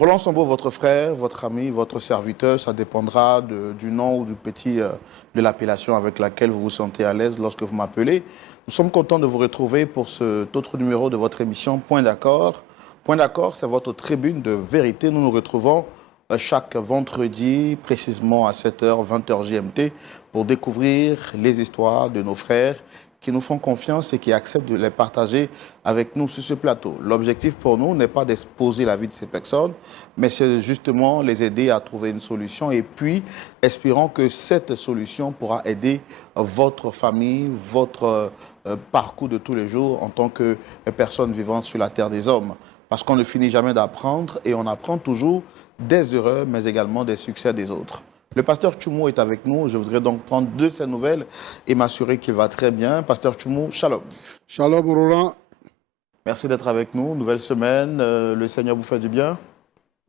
Roland Sambo, votre frère, votre ami, votre serviteur, ça dépendra du nom ou du petit de l'appellation avec laquelle vous vous sentez à l'aise lorsque vous m'appelez. Nous sommes contents de vous retrouver pour cet autre numéro de votre émission Point d'accord. Point d'accord, c'est votre tribune de vérité. Nous nous retrouvons chaque vendredi, précisément à 7h, 20h GMT, pour découvrir les histoires de nos frères qui nous font confiance et qui acceptent de les partager avec nous sur ce plateau. L'objectif pour nous n'est pas d'exposer la vie de ces personnes, mais c'est justement les aider à trouver une solution et puis espérons que cette solution pourra aider votre famille, votre parcours de tous les jours en tant que personne vivant sur la terre des hommes. Parce qu'on ne finit jamais d'apprendre et on apprend toujours des erreurs, mais également des succès des autres. Le pasteur Tchoumou est avec nous. Je voudrais donc prendre de ses nouvelles et m'assurer qu'il va très bien. Pasteur Tchoumou, shalom. Shalom, Roland. Merci d'être avec nous. Nouvelle semaine. Le Seigneur vous fait du bien.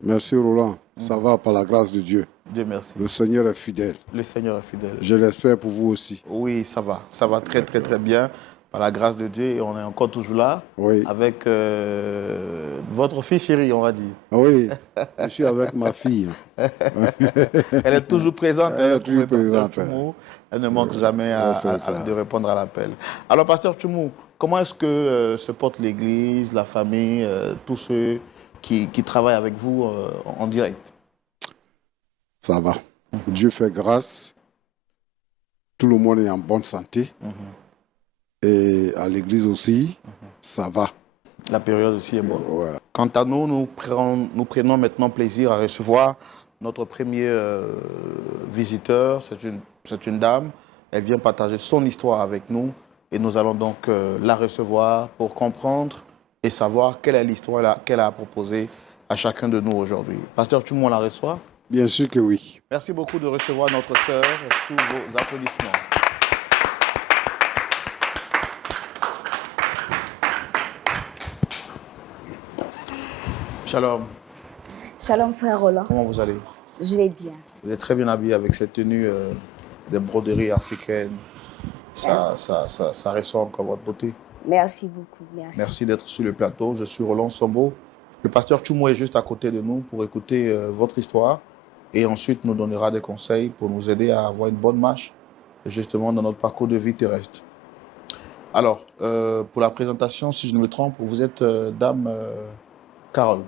Merci, Roland. Ça va par la grâce de Dieu. Dieu merci. Le Seigneur est fidèle. Le Seigneur est fidèle. Je l'espère pour vous aussi. Oui, ça va. Ça va très, très, très bien. Par la grâce de Dieu, et on est encore toujours là, oui, avec votre fille chérie, on va dire. Oui, je suis avec ma fille. Elle est toujours présente. Elle est toujours présente. Elle ne manque jamais de répondre à l'appel. Alors, pasteur Tchoumou, comment est-ce que se porte l'Église, la famille, tous ceux qui travaillent avec vous en direct? Ça va. Dieu fait grâce. Tout le monde est en bonne santé. Et à l'église aussi, ça va. La période aussi est bonne. Voilà. Quant à nous, nous prenons maintenant plaisir à recevoir notre premier visiteur. C'est une dame. Elle vient partager son histoire avec nous. Et nous allons donc la recevoir pour comprendre et savoir quelle est l'histoire qu'elle a proposée à chacun de nous aujourd'hui. Pasteur Tchoumou, on la reçoit? Bien sûr que oui. Merci beaucoup de recevoir notre sœur sous vos applaudissements. Shalom. Shalom frère Roland. Comment vous allez? Je vais bien. Vous êtes très bien habillé avec cette tenue des broderies africaines. Ça ressort encore votre beauté. Merci beaucoup. Merci. Merci d'être sur le plateau. Je suis Roland Sambo. Le pasteur Tchoumou est juste à côté de nous pour écouter votre histoire et ensuite nous donnera des conseils pour nous aider à avoir une bonne marche justement dans notre parcours de vie terrestre. Alors, pour la présentation, si je ne me trompe, vous êtes dame Carole.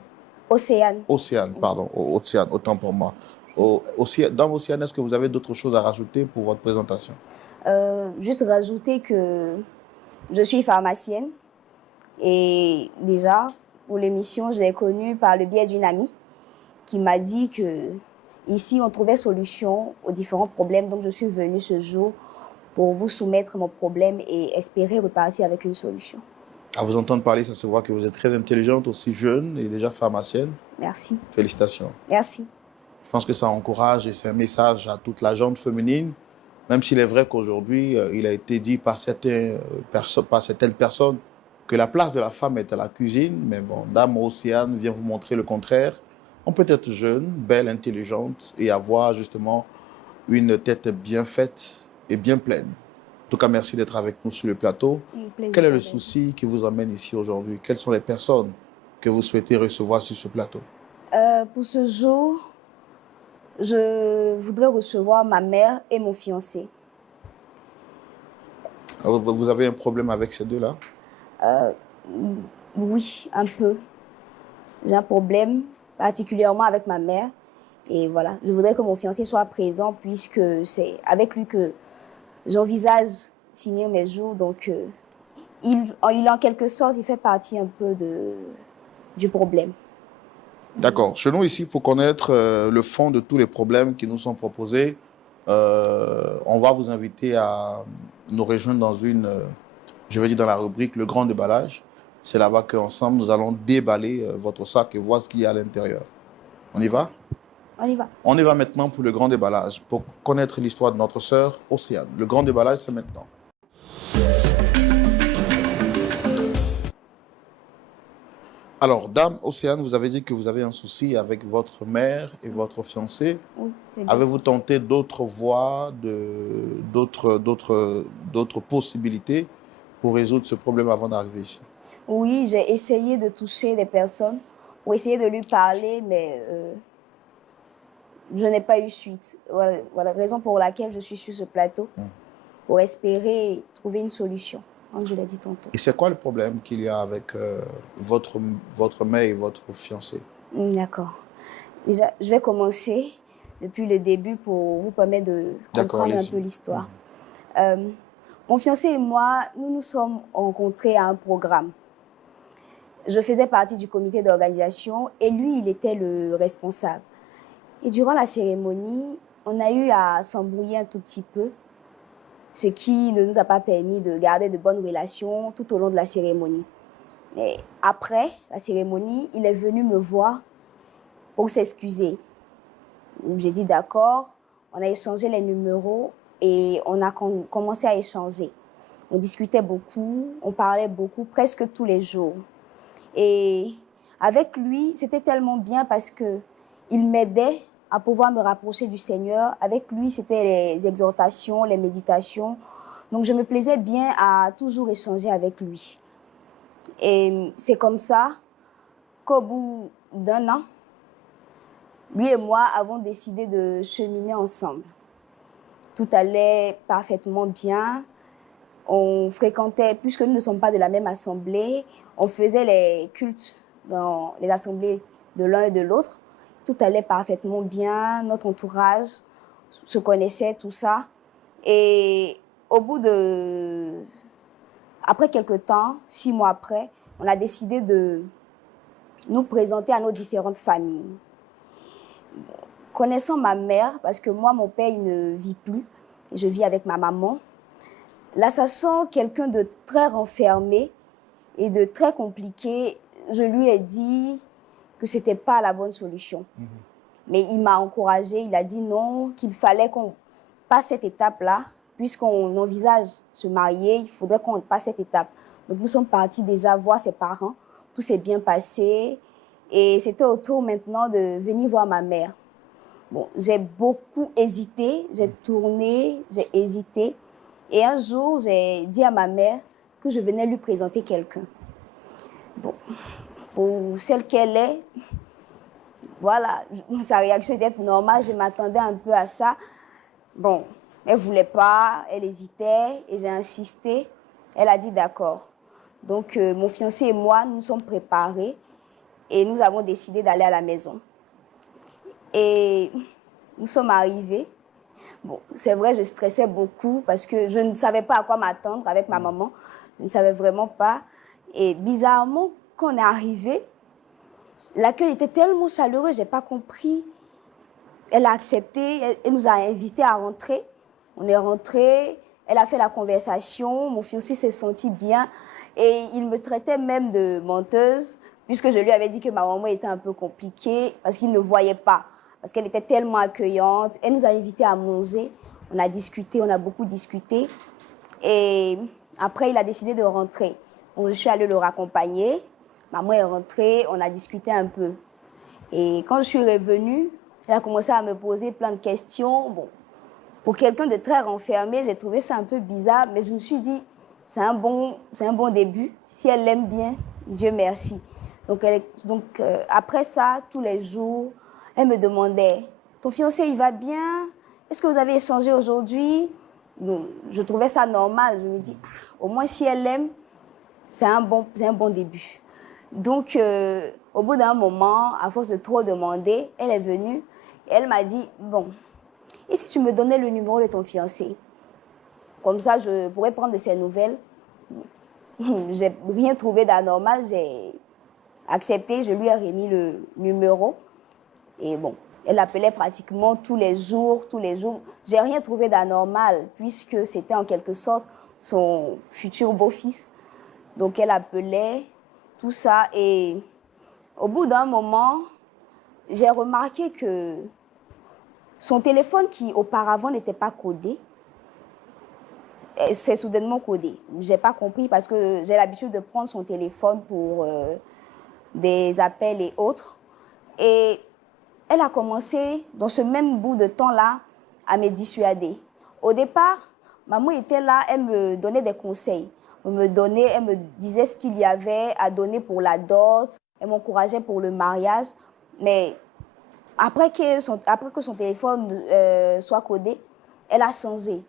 Océane. Océane, pardon. Océane, autant pour moi. Dans Océane, est-ce que vous avez d'autres choses à rajouter pour votre présentation? Juste rajouter que je suis pharmacienne. Et déjà, pour l'émission, je l'ai connue par le biais d'une amie qui m'a dit que ici, on trouvait solution aux différents problèmes. Donc, je suis venue ce jour pour vous soumettre mon problème et espérer repartir avec une solution. À vous entendre parler, ça se voit que vous êtes très intelligente, aussi jeune et déjà pharmacienne. Merci. Félicitations. Merci. Je pense que ça encourage et c'est un message à toute la gente féminine, même s'il est vrai qu'aujourd'hui, il a été dit par certaines personnes que la place de la femme est à la cuisine. Mais bon, Dame Océane vient vous montrer le contraire. On peut être jeune, belle, intelligente et avoir justement une tête bien faite et bien pleine. En tout cas, merci d'être avec nous sur le plateau. Quel est le souci qui vous amène ici aujourd'hui? Quelles sont les personnes que vous souhaitez recevoir sur ce plateau? Pour ce jour, je voudrais recevoir ma mère et mon fiancé. Vous avez un problème avec ces deux-là? Oui, un peu. J'ai un problème, particulièrement avec ma mère. Et voilà, je voudrais que mon fiancé soit présent puisque c'est avec lui que j'envisage finir mes jours, donc il en quelque sorte, il fait partie un peu du problème. D'accord. Chez nous ici, pour connaître le fond de tous les problèmes qui nous sont proposés, on va vous inviter à nous rejoindre dans dans la rubrique Le Grand Déballage. C'est là-bas qu'ensemble, nous allons déballer votre sac et voir ce qu'il y a à l'intérieur. On y va? On y va. On y va maintenant pour le grand déballage, pour connaître l'histoire de notre sœur Océane. Le grand déballage, c'est maintenant. Alors, Dame Océane, vous avez dit que vous avez un souci avec votre mère et votre fiancé. Oui, avez-vous tenté d'autres voies, d'autres possibilités pour résoudre ce problème avant d'arriver ici? Oui, j'ai essayé de toucher des personnes pour essayer de lui parler, mais je n'ai pas eu suite. Voilà la raison pour laquelle je suis sur ce plateau, pour espérer trouver une solution, comme je l'ai dit tantôt. Et c'est quoi le problème qu'il y a avec votre mère et votre fiancé? D'accord. Déjà, je vais commencer depuis le début pour vous permettre de comprendre un peu l'histoire. Mon fiancé et moi, nous nous sommes rencontrés à un programme. Je faisais partie du comité d'organisation et lui, il était le responsable. Et durant la cérémonie, on a eu à s'embrouiller un tout petit peu, ce qui ne nous a pas permis de garder de bonnes relations tout au long de la cérémonie. Et après la cérémonie, il est venu me voir pour s'excuser. J'ai dit d'accord, on a échangé les numéros et on a commencé à échanger. On discutait beaucoup, on parlait beaucoup, presque tous les jours. Et avec lui, c'était tellement bien parce qu'il m'aidait à pouvoir me rapprocher du Seigneur. Avec lui, c'était les exhortations, les méditations. Donc, je me plaisais bien à toujours échanger avec lui. Et c'est comme ça qu'au bout d'un an, lui et moi avons décidé de cheminer ensemble. Tout allait parfaitement bien. On fréquentait, puisque nous ne sommes pas de la même assemblée, on faisait les cultes dans les assemblées de l'un et de l'autre. Tout allait parfaitement bien, notre entourage se connaissait, tout ça. Et après quelques temps, 6 mois après, on a décidé de nous présenter à nos différentes familles. Connaissant ma mère, parce que moi, mon père, il ne vit plus, et je vis avec ma maman. Là, sachant quelqu'un de très renfermé et de très compliqué, je lui ai dit que ce n'était pas la bonne solution. Mais il m'a encouragée, il a dit non, qu'il fallait qu'on passe cette étape-là. Puisqu'on envisage se marier, il faudrait qu'on passe cette étape. Donc nous sommes partis déjà voir ses parents, tout s'est bien passé. Et c'était au tour maintenant de venir voir ma mère. Bon, j'ai beaucoup hésité, j'ai tourné, j'ai hésité. Et un jour, j'ai dit à ma mère que je venais lui présenter quelqu'un. Bon, pour celle qu'elle est, voilà, sa réaction était normale, je m'attendais un peu à ça. Bon, elle ne voulait pas, elle hésitait et j'ai insisté. Elle a dit d'accord. Donc, mon fiancé et moi, nous sommes préparés et nous avons décidé d'aller à la maison. Et nous sommes arrivés. Bon, c'est vrai, je stressais beaucoup parce que je ne savais pas à quoi m'attendre avec ma maman. Je ne savais vraiment pas. Et bizarrement, quand on est arrivé, l'accueil était tellement chaleureux, je n'ai pas compris. Elle a accepté, elle nous a invités à rentrer. On est rentrés, elle a fait la conversation, mon fiancé s'est senti bien et il me traitait même de menteuse puisque je lui avais dit que ma maman était un peu compliquée parce qu'il ne voyait pas, parce qu'elle était tellement accueillante. Elle nous a invités à manger, on a discuté, on a beaucoup discuté et après il a décidé de rentrer. Donc je suis allée le raccompagner, maman est rentrée, on a discuté un peu. Et quand je suis revenue, elle a commencé à me poser plein de questions. Bon, pour quelqu'un de très renfermé, j'ai trouvé ça un peu bizarre, mais je me suis dit, c'est un bon début. Si elle l'aime bien, Dieu merci. Donc, après ça, tous les jours, elle me demandait, ton fiancé, il va bien? Est-ce que vous avez échangé aujourd'hui? Je trouvais ça normal. Je me dis, au moins si elle l'aime, c'est un bon début. Donc, au bout d'un moment, à force de trop demander, elle est venue et elle m'a dit, bon, et si tu me donnais le numéro de ton fiancé? Comme ça, je pourrais prendre de ses nouvelles. J'ai rien trouvé d'anormal, j'ai accepté, je lui ai remis le numéro. Et bon, elle appelait pratiquement tous les jours, tous les jours. J'ai rien trouvé d'anormal puisque c'était en quelque sorte son futur beau-fils. Donc, elle appelait, tout ça. Et au bout d'un moment, j'ai remarqué que son téléphone, qui auparavant n'était pas codé, c'est soudainement codé. Je n'ai pas compris parce que j'ai l'habitude de prendre son téléphone pour des appels et autres. Et elle a commencé, dans ce même bout de temps-là, à me dissuader. Au départ, maman était là, elle me donnait des conseils. Elle me disait ce qu'il y avait à donner pour la dot. Elle m'encourageait pour le mariage. Mais après que son téléphone soit codé, elle a changé.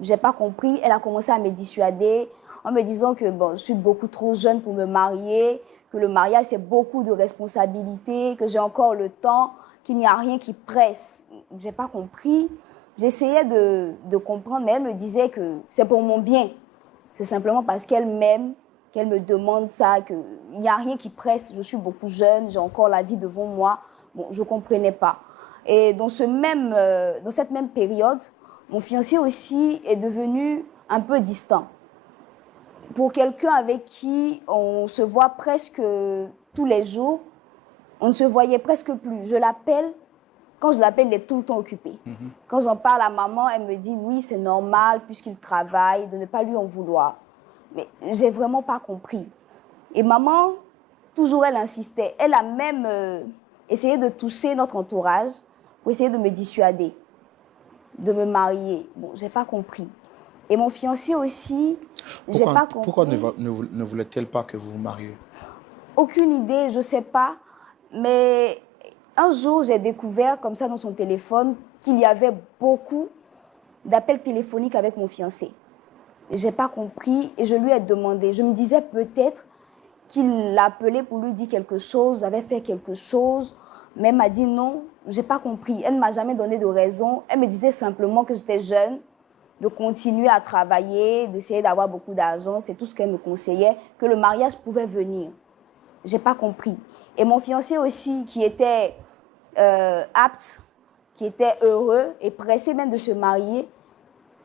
Je n'ai pas compris. Elle a commencé à me dissuader en me disant que bon, je suis beaucoup trop jeune pour me marier, que le mariage, c'est beaucoup de responsabilités, que j'ai encore le temps, qu'il n'y a rien qui presse. Je n'ai pas compris. J'essayais de comprendre, mais elle me disait que c'est pour mon bien. C'est simplement parce qu'elle m'aime, qu'elle me demande ça, qu'il n'y a rien qui presse. Je suis beaucoup jeune, j'ai encore la vie devant moi. Bon, je ne comprenais pas. Et dans cette même période, mon fiancé aussi est devenu un peu distant. Pour quelqu'un avec qui on se voit presque tous les jours, on ne se voyait presque plus. Je l'appelle, quand je l'appelle, il est tout le temps occupé. Quand j'en parle à maman, elle me dit oui, c'est normal puisqu'il travaille, de ne pas lui en vouloir. Mais j'ai vraiment pas compris. Et maman, toujours elle insistait. Elle a même essayé de toucher notre entourage pour essayer de me dissuader, de me marier. Bon, j'ai pas compris. Et mon fiancé aussi, j'ai pas compris. Pourquoi ne voulait-elle pas que vous vous mariez? Aucune idée, je sais pas. Mais un jour, j'ai découvert comme ça dans son téléphone qu'il y avait beaucoup d'appels téléphoniques avec mon fiancé. J'ai pas compris et je lui ai demandé. Je me disais peut-être qu'il l'appelait pour lui dire quelque chose, avait fait quelque chose. Mais elle m'a dit non, j'ai pas compris. Elle ne m'a jamais donné de raison. Elle me disait simplement que j'étais jeune, de continuer à travailler, d'essayer d'avoir beaucoup d'argent. C'est tout ce qu'elle me conseillait, que le mariage pouvait venir. J'ai pas compris. Et mon fiancé aussi, qui était apte, qui était heureux et pressé même de se marier,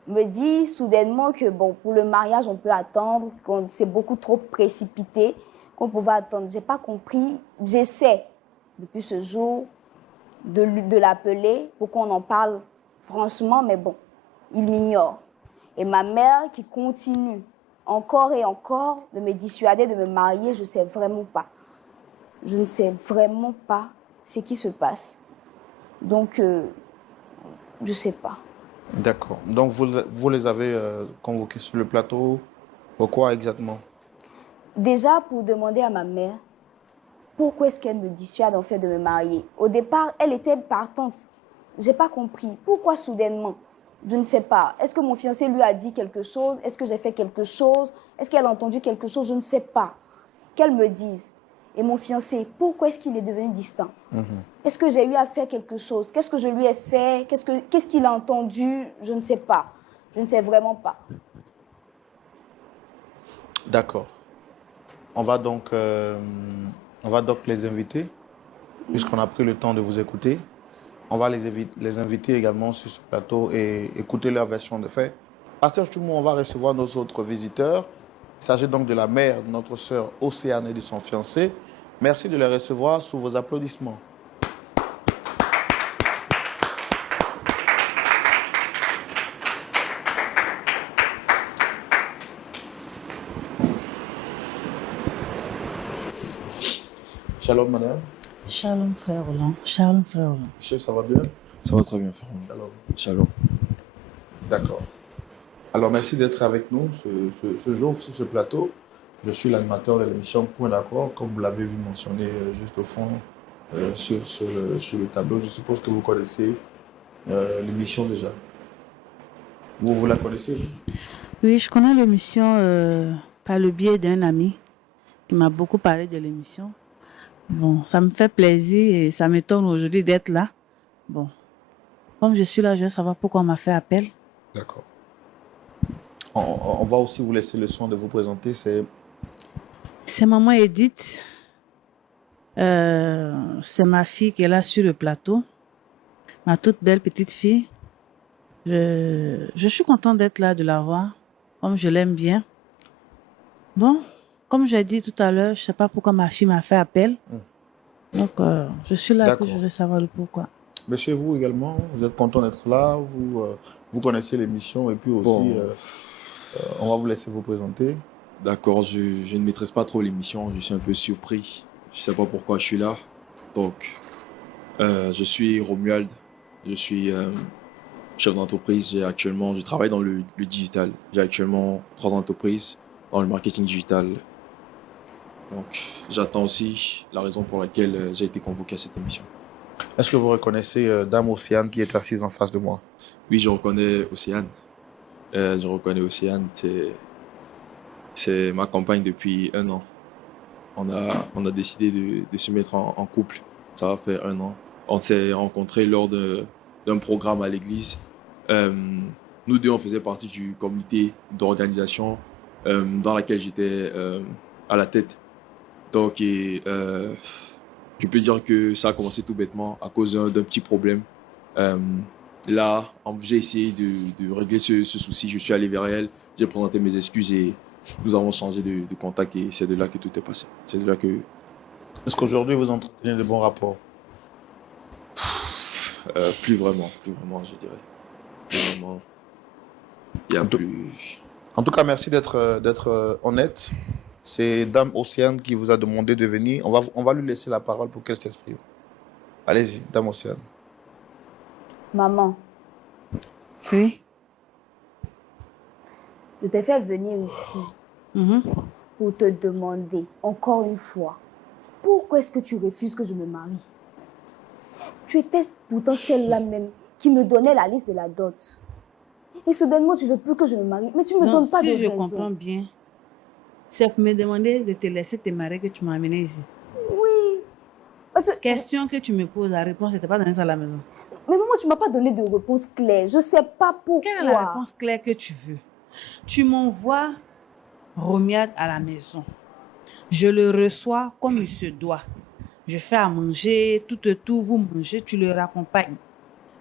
me dit soudainement que bon, pour le mariage, on peut attendre, qu'on c'est beaucoup trop précipité, qu'on pouvait attendre. J'ai pas compris. J'essaie, depuis ce jour, de l'appeler pour qu'on en parle franchement, mais bon, il m'ignore. Et ma mère qui continue encore et encore de me dissuader de me marier, je ne sais vraiment pas. Je ne sais vraiment pas ce qui se passe. Donc, je ne sais pas. D'accord. Donc, vous les avez convoqués sur le plateau. Pourquoi exactement? Déjà, pour demander à ma mère, pourquoi est-ce qu'elle me dissuade en fait de me marier? Au départ, elle était partante. Je n'ai pas compris. Pourquoi soudainement? Je ne sais pas. Est-ce que mon fiancé lui a dit quelque chose? Est-ce que j'ai fait quelque chose? Est-ce qu'elle a entendu quelque chose? Je ne sais pas. Qu'elle me dise. Et mon fiancé, pourquoi est-ce qu'il est devenu distant? Est-ce que j'ai eu à faire quelque chose? Qu'est-ce que je lui ai fait? Qu'est-ce qu'il a entendu? Je ne sais pas. Je ne sais vraiment pas. D'accord. On va donc les inviter, puisqu'on a pris le temps de vous écouter. On va les inviter également sur ce plateau et écouter leur version de fait. Pasteur Choumou, on va recevoir nos autres visiteurs. Il s'agit donc de la mère de notre sœur Océane et de son fiancé. Merci de les recevoir sous vos applaudissements. Shalom, madame. Shalom, frère Roland. Shalom, frère Roland. Monsieur, ça va bien? Ça va très bien, frère. Shalom. Shalom. D'accord. Alors, merci d'être avec nous ce jour sur ce plateau. Je suis l'animateur de l'émission Point d'accord, comme vous l'avez vu mentionner juste au fond sur le tableau. Je suppose que vous connaissez l'émission déjà. Vous la connaissez? Oui, je connais l'émission par le biais d'un ami qui m'a beaucoup parlé de l'émission. Bon, ça me fait plaisir et ça m'étonne aujourd'hui d'être là. Bon, comme je suis là, je veux savoir pourquoi on m'a fait appel. D'accord. On va aussi vous laisser le soin de vous présenter. C'est maman Edith. C'est ma fille qui est là sur le plateau. Ma toute belle petite fille. Je suis contente d'être là, de la voir. Comme je l'aime bien. Bon, comme j'ai dit tout à l'heure, je ne sais pas pourquoi ma fille m'a fait appel. Donc, je suis là et je veux savoir le pourquoi. Monsieur, vous également, vous êtes content d'être là. Vous connaissez l'émission et puis aussi, on va vous laisser vous présenter. D'accord, je ne maîtrise pas trop l'émission. Je suis un peu surpris. Je ne sais pas pourquoi je suis là. Donc, je suis Romuald. Je suis chef d'entreprise. Je travaille dans le digital. J'ai actuellement 3 entreprises dans le marketing digital. Donc, j'attends aussi la raison pour laquelle j'ai été convoqué à cette émission. Est-ce que vous reconnaissez Dame Océane qui est assise en face de moi? Oui, je reconnais Océane. Je reconnais Océane. C'est ma compagne depuis 1 an. On a décidé de se mettre en couple. Ça va faire 1 an. On s'est rencontrés lors d'un programme à l'église. Nous deux, on faisait partie du comité d'organisation dans laquelle j'étais à la tête. Donc, je peux dire que ça a commencé tout bêtement à cause d'un petit problème. Là, j'ai essayé de régler ce souci. Je suis allé vers elle, j'ai présenté mes excuses et nous avons changé de contact et c'est de là que tout est passé. C'est de là que... Est-ce qu'aujourd'hui vous entretenez de bons rapports? plus vraiment, je dirais. Plus vraiment. Il y a plus... En tout cas, merci d'être honnête. C'est Dame Océane qui vous a demandé de venir. On va lui laisser la parole pour qu'elle s'exprime. Allez-y, Dame Océane. Maman, Oui. je t'ai fait venir ici pour te demander, encore une fois, pourquoi est-ce que tu refuses que je me marie? Tu étais pourtant celle-là même qui me donnait la liste de la dot. Et soudainement, tu ne veux plus que je me marie. Mais tu ne me donnes pas de Si je raison. comprends bien, c'est pour me demander de te laisser te marier que tu m'as amené ici. Oui. Parce que... Question que tu me poses, la réponse n'était pas donnée à la maison. Mais maman, tu ne m'as pas donné de réponse claire. Je ne sais pas pourquoi. Quelle est la réponse claire que tu veux? Tu m'envoies Romiade à la maison. Je le reçois comme il se doit. Je fais à manger, tout, vous mangez, tu le raccompagnes.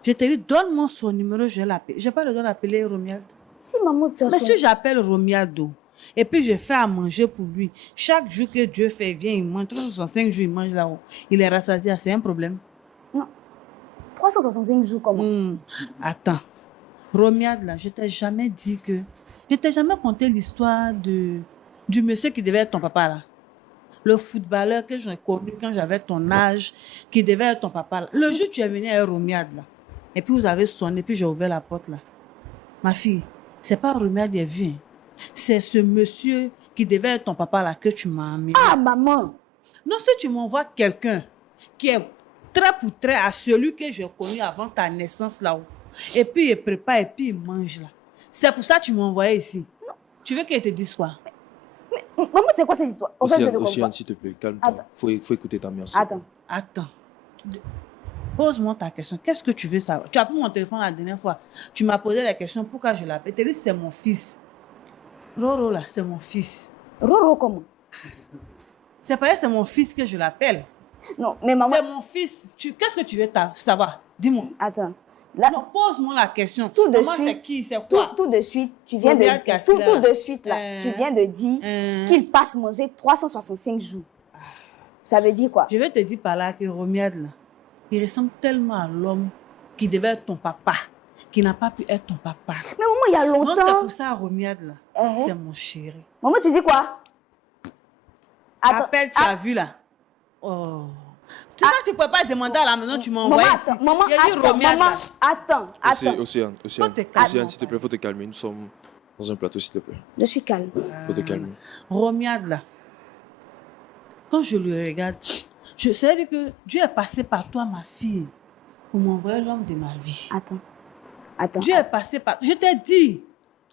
Je te dis, donne-moi son numéro, je l'appelle. Je n'ai pas le droit d'appeler Romiade. Si maman, tu as Mais son... si j'appelle Romiado, et puis je fais à manger pour lui, chaque jour que Dieu fait, il vient, il mange, 365 jours, il mange là-haut. Il est rassasié, c'est un problème. Non. 365 jours, comment? Attends. Romiade, là, je t'ai jamais dit que... Je t'ai jamais conté l'histoire du monsieur qui devait être ton papa, là. Le footballeur que j'ai connu quand j'avais ton âge, qui devait être ton papa, là. Le jour où tu es venu à Romiade, là, et puis vous avez sonné, puis j'ai ouvert la porte, là. Ma fille, c'est pas Romiade qui est vu, hein. C'est ce monsieur qui devait être ton papa, là, que tu m'as amené. Ah, maman! Non, si tu m'envoies quelqu'un qui est trait pour trait à celui que j'ai connu avant ta naissance là-haut, et puis il prépare et puis il mange là. C'est pour ça que tu m'as envoyé ici. Non. Tu veux qu'il te dise quoi? Mais, maman, c'est quoi cette histoire? En fait, je ne comprends Océane, pas. s'il te plaît, calme-toi. Faut écouter ta mère. Attends. Pose-moi ta question. Qu'est-ce que tu veux savoir? Tu as pris mon téléphone la dernière fois. Tu m'as posé la question pourquoi je l'appelle. Tu as dit c'est mon fils. Roro là, c'est mon fils. Roro, comment? C'est pas c'est mon fils que je l'appelle. Non, mais maman... C'est mon fils. Qu'est-ce que tu veux savoir? Dis-moi. Attends. Là, non, pose-moi la question. Tout de Maman, suite. C'est qui? C'est quoi? Tout de suite, tu viens de... Tout de suite, là, tu viens de dire qu'il passe manger 365 jours. Ça veut dire quoi? Je vais te dire par là que Romiade, là, il ressemble tellement à l'homme qui devait être ton papa, qui n'a pas pu être ton papa. Mais maman, il y a longtemps... Non, c'est pour ça, Romiade, là, c'est mon chéri. Maman, tu dis quoi? Attends, appelle, tu as vu, là? Oh... Tu sais, tu ne peux pas demander à la maison, tu m'envoies ici. Maman, attends. Océane, s'il te plaît, faut te calmer. Nous sommes dans un plateau, s'il te plaît. Je suis calme. Faut te calmer. Romiade, là, quand je le regarde, je sais que Dieu est passé par toi, ma fille, pour m'envoyer l'homme de ma vie. Attends. Dieu est passé par... Je t'ai dit,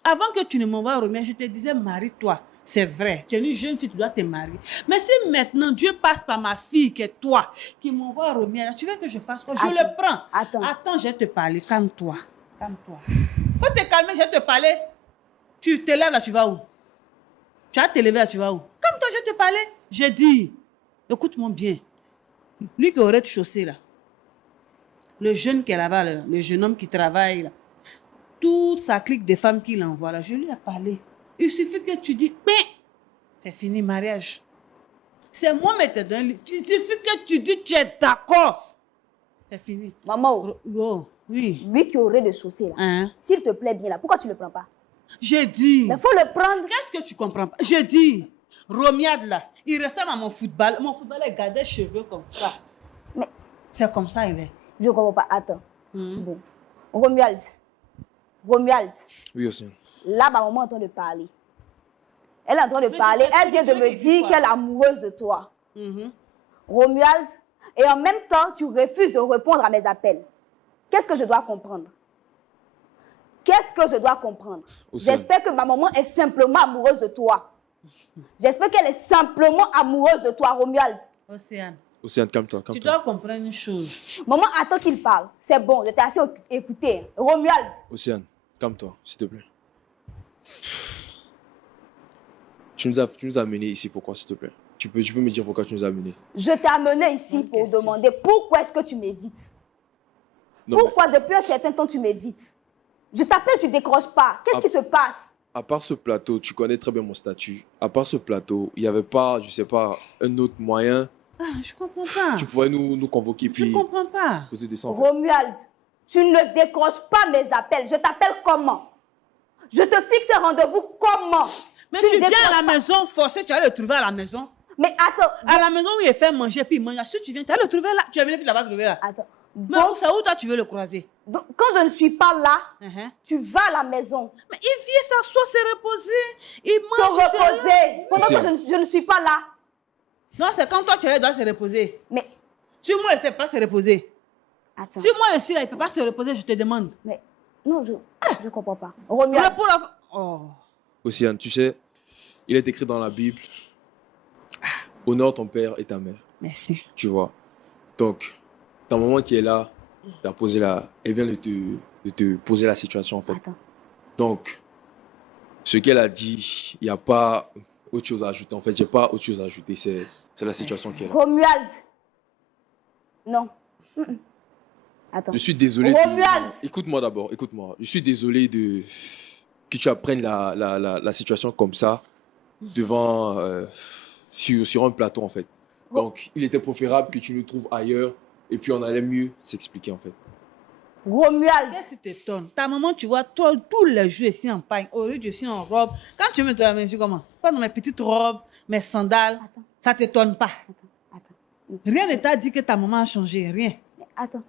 avant que tu ne m'envoies Romiade, je te disais, marie-toi. C'est vrai, tu es une jeune fille, tu dois te marier. Mais si maintenant Dieu passe par ma fille, qui est toi, qui m'envoie Romiade, tu veux que je fasse quoi? Je le prends. Attends, je vais te parler. Calme-toi. Faut te calmer, je vais te parler. Tu te lèves là, tu vas où? Tu vas te lever là, tu vas où? Comme toi, je vais te parler. Je dis, écoute-moi bien. Lui qui aurait chaussé là, le jeune qui est là-bas, le jeune homme qui travaille là, toute sa clique de femmes qu'il envoie là, je lui ai parlé. Il suffit que tu dis, c'est fini, mariage. C'est moi qui te donne. Il suffit que tu dis, tu es d'accord. C'est fini. Maman, oui. Lui qui aurait de chaussées là, s'il te plaît bien là, pourquoi tu ne le prends pas? J'ai dit. Mais il faut le prendre. Qu'est-ce que tu comprends pas? J'ai dit, Romiade là, il ressemble à mon football. Mon football est gardé cheveux comme ça. Mais c'est comme ça, il est. Je ne comprends pas. Attends. Bon. Romuald. Oui, Océane. Là, ma maman entend de parler. Elle est en train de je parler. t'explique, Elle vient de tu veux me qu'il dise dire quoi? qu'elle est amoureuse de toi. Mhm. Romuald, et en même temps, tu refuses de répondre à mes appels. Qu'est-ce que je dois comprendre? Qu'est-ce que je dois comprendre? Océane. J'espère que ma maman est simplement amoureuse de toi. J'espère qu'elle est simplement amoureuse de toi, Romuald. Océane, Océane, calme-toi, tu calme-toi. dois comprendre une chose. Maman attend qu'il parle. C'est bon, je t'ai assez écouté. Romuald, Océane, calme-toi, s'il te plaît. Tu nous as amenés ici, pourquoi, s'il te plaît? Tu peux me dire pourquoi tu nous as amenés? je t'ai amené ici Bonne pour question. demander pourquoi est-ce que tu m'évites? Non, mais Pourquoi depuis un certain temps tu m'évites? Je t'appelle, tu décroches pas. Qu'est-ce Ah. qui se passe? à part ce plateau, tu connais très bien mon statut. À part ce plateau, il n'y avait pas, je sais pas, un autre moyen. Ah, je comprends pas. Tu pourrais nous convoquer Je puis comprends pas. poser des sangs. Romuald, tu ne décroches pas mes appels. Je t'appelle comment? Je te fixe un rendez-vous comment? Mais Tu tu ne viens décroches à la pas. maison forcé, tu vas le trouver à la maison. Mais attends, À la maison où il fait manger, puis il mange. Si tu viens, tu vas le trouver là. Tu vas venir, puis tu vas le trouver là. attends. Mais Donc, c'est où toi tu veux le croiser? quand je ne suis pas là, Uh-huh. tu vas à la maison. Mais il vient s'asseoir, se reposer. Il Se mange. il se reposer. relève. Pendant que Océane. je ne suis pas là. Non, c'est quand toi tu es là, il doit se reposer. Mais Si moi, il ne sait pas se reposer. attends. Si moi, je suis là, il ne peut pas se reposer, je te demande. Mais non, je ne comprends pas. Romuald, Pour la... Oh. Océane, tu sais, il est écrit dans la Bible, honore ton père et ta mère, Merci. tu vois. Donc, ta maman qui est là, elle vient de te poser la situation en fait. attends. Donc, ce qu'elle a dit, il n'y a pas autre chose à ajouter. En fait, j'ai pas autre chose à ajouter. C'est la situation qui est là. Romuald. Non. Attends. Je suis désolé. Romuald. Écoute-moi d'abord, écoute-moi. Je suis désolé que tu apprennes la situation comme ça devant sur un plateau en fait. Donc, il était préférable que tu nous trouves ailleurs et puis on allait mieux s'expliquer en fait. Romuald. Qu'est-ce qui t'étonne? Ta maman, tu vois, toi, tous les jours ici en pagne. Au lieu, je suis en robe. Quand tu me la maison, comment? Pas dans mes petites robes, mes sandales. Attends. Ça t'étonne pas. Attends. Rien ne t'a dit que ta maman a changé. Rien. Mais attends.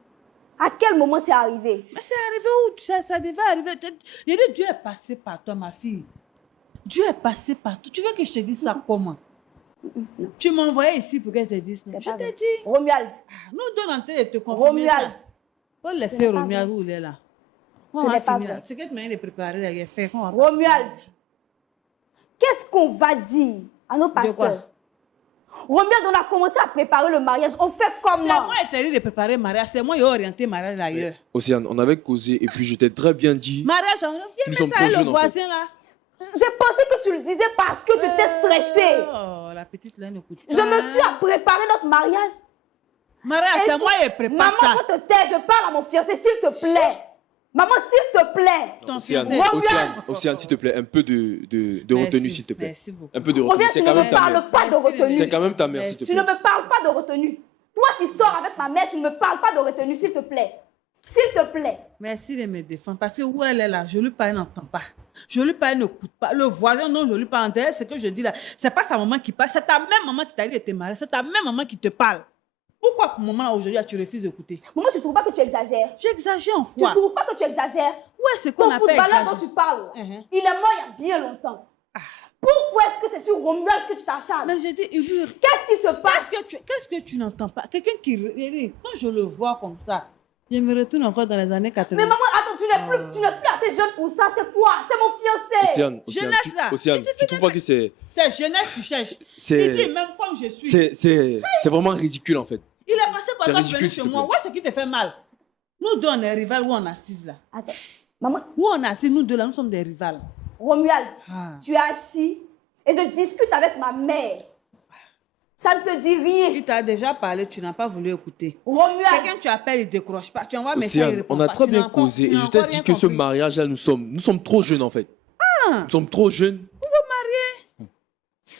À quel moment c'est arrivé? Mais c'est arrivé où? Ça devait arriver. Il dit, Dieu est passé par toi, ma fille. Dieu est passé par toi. Tu veux que je te dise ça comment? Tu m'as envoyé ici pour que je te dise. C'est Je pas t'ai vrai. dit. Romuald. Nous donne en train de te confirmer Romuald. ça. Faut laisser n'est pas Romuald vrai. où il est là. Ce On va n'est pas finir là. vrai. C'est que tu m'as dit de préparer là, il est fait. On va Romuald. Qu'est-ce qu'on va dire à nos pasteurs? Romuald, on a commencé à préparer le mariage. On fait C'est comment? moi qui t'ai dit de préparer le mariage. C'est moi qui ai orienté le mariage ailleurs. Océane, on avait causé et puis je t'ai très bien dit. Mariage, on Nous sommes ça trop avec jeunes, le en fait. voisin là. J'ai pensé que tu le disais parce que tu étais stressé. Oh, la petite là n'écoute pas. Je me tue à préparer notre mariage. Mariage, Et c'est toi- moi qui prépare Maman, ça. faut te taire. Je parle à mon fiancé, s'il te plaît. Maman, s'il te plaît. Ton Océane, fiancé. Romuald. Océane, s'il te plaît, un peu de Merci, retenue, s'il te plaît. merci beaucoup. Un peu de retenue. Romuald, C'est tu ne quand même me ta mère. parles pas de Merci, retenue. C'est quand même ta mère, s'il te Tu ne plaît. me parles pas de retenue. Toi qui sors avec ma mère, tu ne me parles pas de retenue, s'il te plaît. S'il te plaît. Merci de me défendre. Parce que où elle est là, je lui parle, elle n'entend pas. Je lui parle, elle n'écoute pas. Le voisin, non, je lui parle. D'ailleurs, ce que je dis là, c'est pas sa maman qui parle, c'est ta même maman qui t'a dit de te marier. C'est ta même maman qui te parle. Pourquoi pour le moment aujourd'hui, tu refuses d'écouter? Maman, tu ne trouves pas que tu exagères? J'exagère en Tu quoi? ne trouves pas que tu exagères? Ouais, c'est qu'on Ton appelle footballeur exagérer. dont tu parles, Mhm. il est mort il y a bien longtemps. Pourquoi est-ce que c'est sur Romuald que tu t'acharnes? Mais j'ai dit, Ibur, Qu'est-ce qui se passe? qu'est-ce que tu n'entends pas? Quelqu'un qui... Quand je le vois comme ça, je me retourne encore dans les années 80. Mais maman, attends, tu n'es plus assez jeune pour ça. C'est quoi? C'est mon fiancé. Océane, Jeunesse, là. Océane, Il suffit tu trouves pas que c'est C'est jeunesse, tu cherches. C'est- Il dit même comme je suis. c'est vraiment ridicule en fait. Il est passé par C'est toi ridicule, venir s'il chez te moi. plaît. Ouais, ce qui te fait mal. Nous deux, on est rivales où on est assis là. Attends, maman, Où on est assis, nous deux là, nous sommes des rivales. Romuald, Ah. tu es assis et je discute avec ma mère. Ça ne te dit rien. Il t'a déjà parlé, tu n'as pas voulu écouter. Romuald, Quelqu'un, tu appelles, il ne décroche pas. Tu envoies un message, il Océane, répond on a pas. très Tu bien n'as encore- causé tu et n'as je t'ai encore dit rien que ce compris. mariage-là, nous sommes trop jeunes en fait. Nous sommes trop jeunes.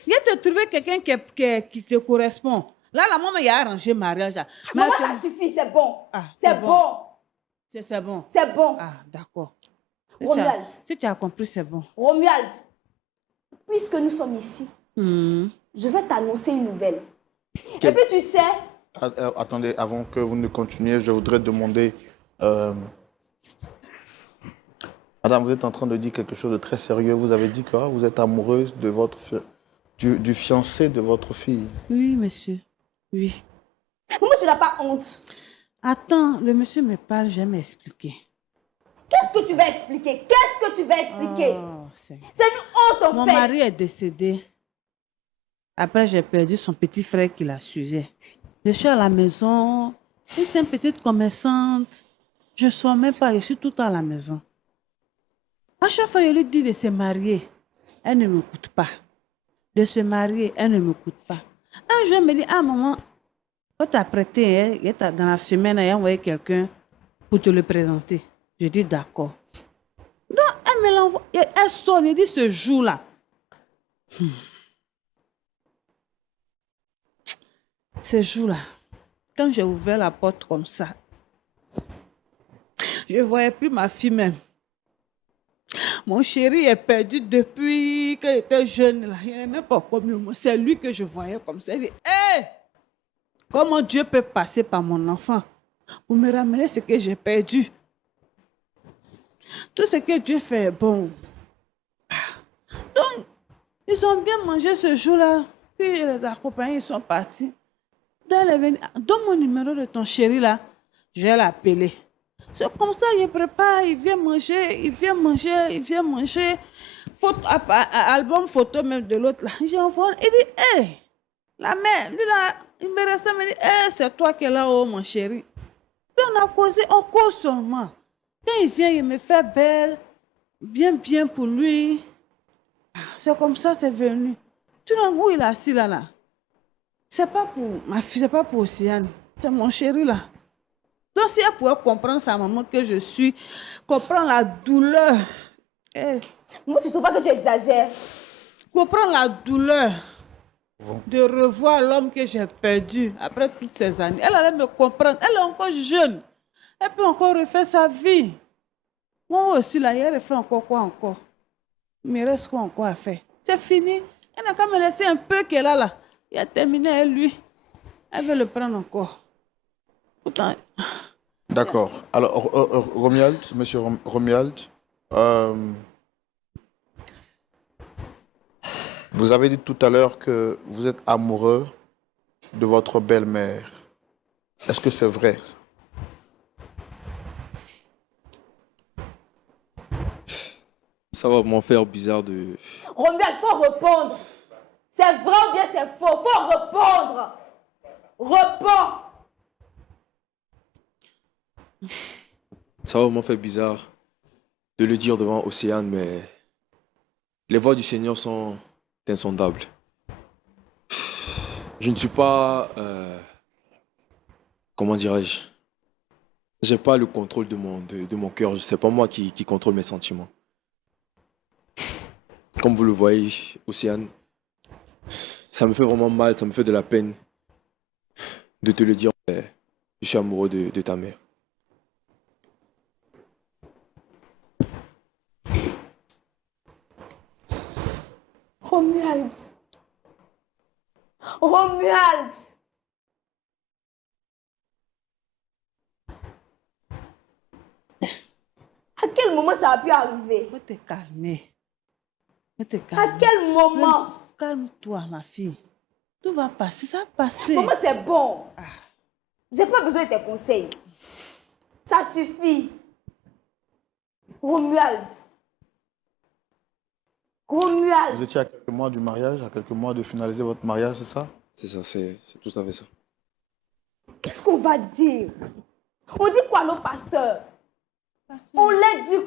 Viens te trouver quelqu'un qui te correspond. Là, la maman, il a arrangé le mariage. Là. Mais maman, tu- ça suffit, c'est bon. Ah, c'est c'est bon. bon. C'est bon. C'est bon. Ah, d'accord. Si Romuald. si tu as compris, c'est bon. Romuald, puisque nous sommes ici, Hmm. je vais t'annoncer une nouvelle. Quelle- Et puis tu sais, Attendez, avant que vous ne continuiez, je voudrais demander Madame, vous êtes en train de dire quelque chose de très sérieux. Vous avez dit que vous êtes amoureuse de du fiancé de votre fille. Oui, monsieur. Oui. Maman, tu n'as pas honte. Attends, le monsieur me parle, je vais m'expliquer. Qu'est-ce que tu vas expliquer? Qu'est-ce que tu vas expliquer? Oh, c'est une honte en Mon fait. mari est décédé. Après, j'ai perdu son petit frère qui la suivait. Je suis à la maison. Elle est une petite commerçante. Je ne sors même pas, je suis tout le temps à la maison. À chaque fois, je lui dis de se marier. Elle ne m'écoute pas. De se marier, elle ne m'écoute pas. Un jour, elle me dit, ah maman, quand tu as prêté, dans la semaine, elle a envoyé quelqu'un pour te le présenter. Je dis d'accord. Donc, elle me l'envoie. Elle sonne, elle dit ce jour-là. Ce jour-là, quand j'ai ouvert la porte comme ça, je ne voyais plus ma fille même. Mon chéri est perdu depuis qu'il était jeune. Là. Il n'est même pas comme moi. C'est lui que je voyais comme ça. Il dit, hé! Comment Dieu peut passer par mon enfant pour me ramener ce que j'ai perdu? Tout ce que Dieu fait est bon. Donc, ils ont bien mangé ce jour-là. Puis les accompagnés, ils sont partis. Donc, elle est venue. Donne mon numéro de ton chéri là. Je vais l'appeler. C'est comme ça, il prépare, il vient manger. Album photo même de l'autre là. J'ai envoyé, il dit, hé, la mère, lui là, il me reste, il me dit, hé, c'est toi qui es là, oh mon chéri. Puis on a causé, on cause seulement. Quand il vient, il me fait belle, bien pour lui. C'est comme ça, c'est venu. Tu vois où il est assis là. C'est pas pour ma fille, c'est pas pour Océane. C'est mon chéri là. Donc si elle pouvait comprendre sa maman que je suis, comprendre la douleur. Moi, tu ne trouves pas que tu exagères? Comprendre la douleur de revoir l'homme que j'ai perdu après toutes ces années. Elle allait me comprendre. Elle est encore jeune. Elle peut encore refaire sa vie. Moi aussi, là, elle refait encore quoi encore? Il me reste quoi encore à faire? C'est fini. Elle n'a qu'à me laisser un peu qu'elle a là. Il a terminé, elle, lui. Elle veut le prendre encore. Pourtant... D'accord. Alors, Romuald, monsieur Romuald, vous avez dit tout à l'heure que vous êtes amoureux de votre belle-mère. Est-ce que c'est vrai? Ça va m'en faire bizarre de... Romuald, faut répondre. C'est vrai ou bien c'est faux? Faut répondre. Réponds. Ça va m'en faire bizarre de le dire devant Océane, mais les voies du Seigneur sont insondables. Je ne suis pas... comment dirais-je? J'ai pas le contrôle de mon cœur. C'est pas moi qui contrôle mes sentiments. Comme vous le voyez, Océane, ça me fait vraiment mal, ça me fait de la peine de te le dire. Je suis amoureux de ta mère. Romuald. Romuald. À quel moment ça a pu arriver? Faut te calmer. À quel moment? Calme-toi, ma fille. Tout va passer, ça va passer. Maman, c'est bon. J'ai pas besoin de tes conseils. Ça suffit. Romuald. Romuald. Vous étiez à quelques mois du mariage, à quelques mois de finaliser votre mariage, c'est ça? C'est ça, c'est tout à fait ça. Qu'est-ce qu'on va dire? On dit quoi, nos pasteurs? On leur dit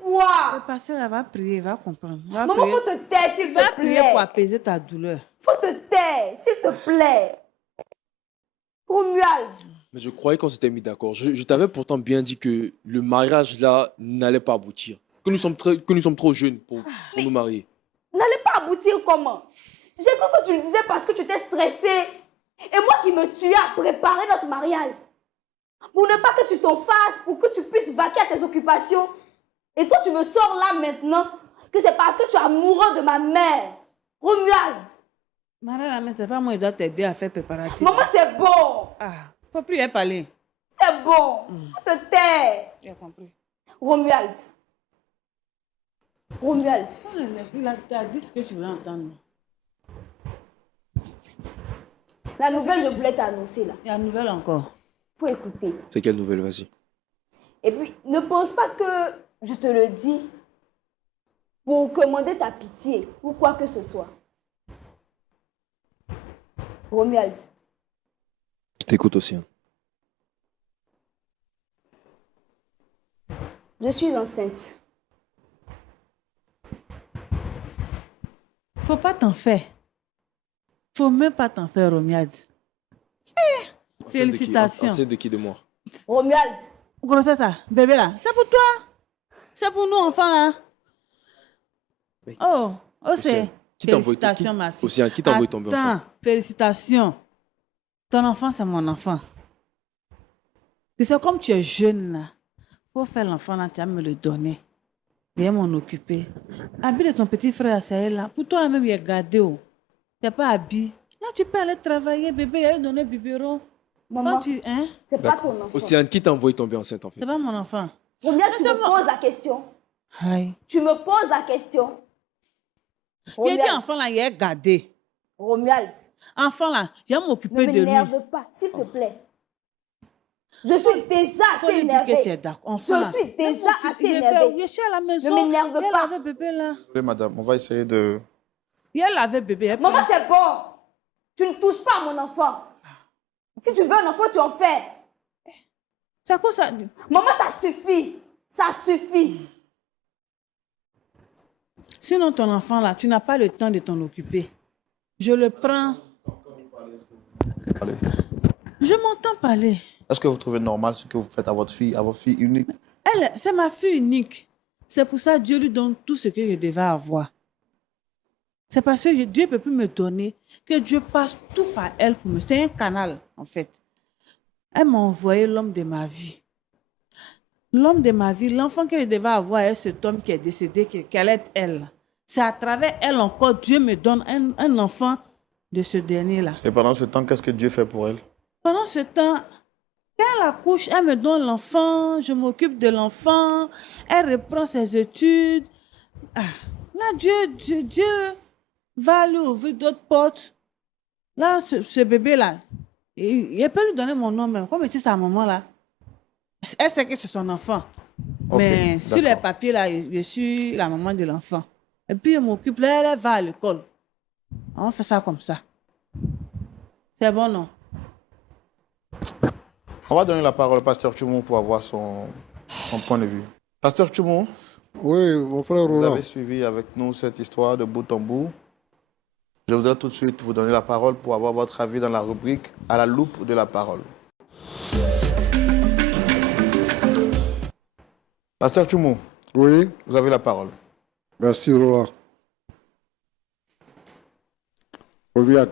quoi? Le pasteur va prier, il va comprendre. Maman, faut te taire, s'il Va te prier plaît. pour apaiser ta douleur. Faut te taire, s'il te plaît. Romuald. Mais je croyais qu'on s'était mis d'accord. Je t'avais pourtant bien dit que le mariage là n'allait pas aboutir. Que nous sommes trop jeunes pour nous marier. N'allait pas aboutir comment? J'ai cru que tu le disais parce que tu étais stressé. Et moi qui me tuais à préparer notre mariage. Pour ne pas que tu t'en fasses, pour que tu puisses vaquer à tes occupations. Et toi, tu me sors là maintenant que c'est parce que tu es amoureux de ma mère. Romuald. Marie, mais c'est pas moi qui dois t'aider à faire préparatif. Maman, c'est bon. Faut plus y parler. C'est bon. Faut te taire. J'ai compris. Romuald, Romuald, Tu as dit ce que tu voulais entendre. la nouvelle, je voulais t'annoncer là. Il y a une nouvelle encore. Faut écouter. C'est quelle nouvelle, vas-y. Et puis, ne pense pas que je te le dis pour commander ta pitié ou quoi que ce soit. Romuald, Je t'écoute aussi. Hein. je suis enceinte. Faut pas t'en faire. Faut même pas t'en faire, Romuald. Félicitations. Enceinte de qui de moi? Romuald, Grossesse, ça, bébé là, c'est pour toi. C'est pour nous, enfants là. Mais- Oh, c'est. Océane, qui t'a envoyé- Félicitations, ma fille. Océane, qui t'a envoyé tomber Attends, enceinte? félicitations. Ton enfant, c'est mon enfant. Tu sais, comme tu es jeune là, faut faire l'enfant là, tu vas me le donner. Viens m'en occuper. Habille de ton petit frère, c'est là. Pour toi, même, il est gardé. Tu n'es pas habillé. Là, tu peux aller travailler, bébé, il aller donner biberon. maman, Quand tu. Hein? c'est pas ton enfant. Océane, qui t'a envoyé tomber enceinte en fait? C'est pas mon enfant. Romuald, tu Mais me c'est moi. poses la question. Aïe. Tu me poses la question. Il a dit Romuald, enfant là, il est gardé. Romuald, Enfant là, je vais ne m'occuper de lui. m'énerve pas, s'il te plaît. Je suis déjà Faut assez lui dire que tu es énervée. d'accord. Enfant, Je là. suis déjà assez Il est énervée. fait- Je suis à la maison. Ne m'énerve Il pas. avait bébé là. Désolé, madame, on va essayer de... Il avait bébé. elle Maman, prend- c'est bon. Tu ne touches pas à mon enfant. Si tu veux un enfant, tu en fais. C'est à quoi ça? Maman, ça suffit. Ça suffit. Sinon, ton enfant là, tu n'as pas le temps de t'en occuper. Je le prends. Allez. Je m'entends parler. Est-ce que vous trouvez normal ce que vous faites à votre fille unique? Elle, c'est ma fille unique. C'est pour ça que Dieu lui donne tout ce que je devais avoir. C'est parce que Dieu ne peut plus me donner que Dieu passe tout par elle pour me. C'est un canal, en fait. Elle m'a envoyé l'homme de ma vie. L'homme de ma vie, l'enfant que je devais avoir est cet homme qui est décédé, qu'elle est elle. C'est à travers elle encore, Dieu me donne un enfant de ce dernier-là. Et pendant ce temps, qu'est-ce que Dieu fait pour elle? Pendant ce temps, quand elle accouche, elle me donne l'enfant, je m'occupe de l'enfant, elle reprend ses études. Ah, là, Dieu va lui ouvrir d'autres portes. Là, ce bébé-là, il peut lui donner mon nom même, comme c'est sa maman là. Elle sait que c'est son enfant. Ok, Mais sur les d'accord. papiers là, je suis la maman de l'enfant. Et puis, elle m'occupe, là, elle va à l'école. On fait ça comme ça. C'est bon, non? On va donner la parole au pasteur Tchoumou pour avoir son point de vue. Pasteur Tchoumou, Oui, mon frère vous Roland. avez suivi avec nous cette histoire de bout en bout. Je voudrais tout de suite vous donner la parole pour avoir votre avis dans la rubrique « À la loupe de la parole ». Pasteur Tchoumou, Oui, vous avez la parole. merci Roland. Olivier,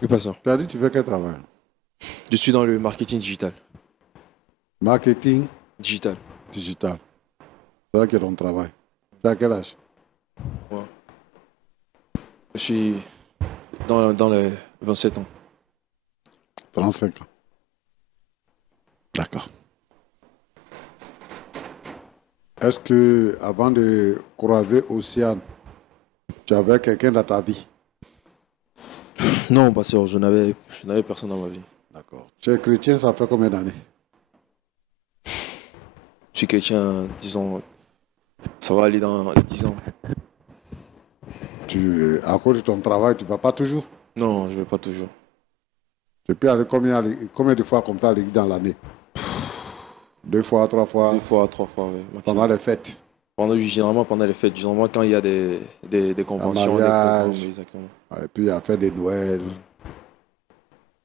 Oui, pasteur. tu as dit que tu fais quel travail? Je suis dans le marketing digital. Marketing Digital. digital. C'est ça qui est ton travail. Tu as quel âge? Je suis dans les 27 ans. 35 ans. D'accord. Est-ce que avant de croiser Océane, tu avais quelqu'un dans ta vie? Non, pasteur, je n'avais personne dans ma vie. D'accord. Tu es chrétien, ça fait combien d'années? Je suis chrétien, disons, ça va aller dans les 10 ans. À cause de ton travail, tu ne vas pas toujours? Non, je ne vais pas toujours. Tu peux aller combien de fois comme ça à l'église dans l'année? 2 fois, 3 fois, 2 fois, 3 fois, oui, maximum. pendant les fêtes. Généralement pendant les fêtes, généralement quand il y a des conventions, des mariage. programmes, exactement. Et puis à faire des Noëls.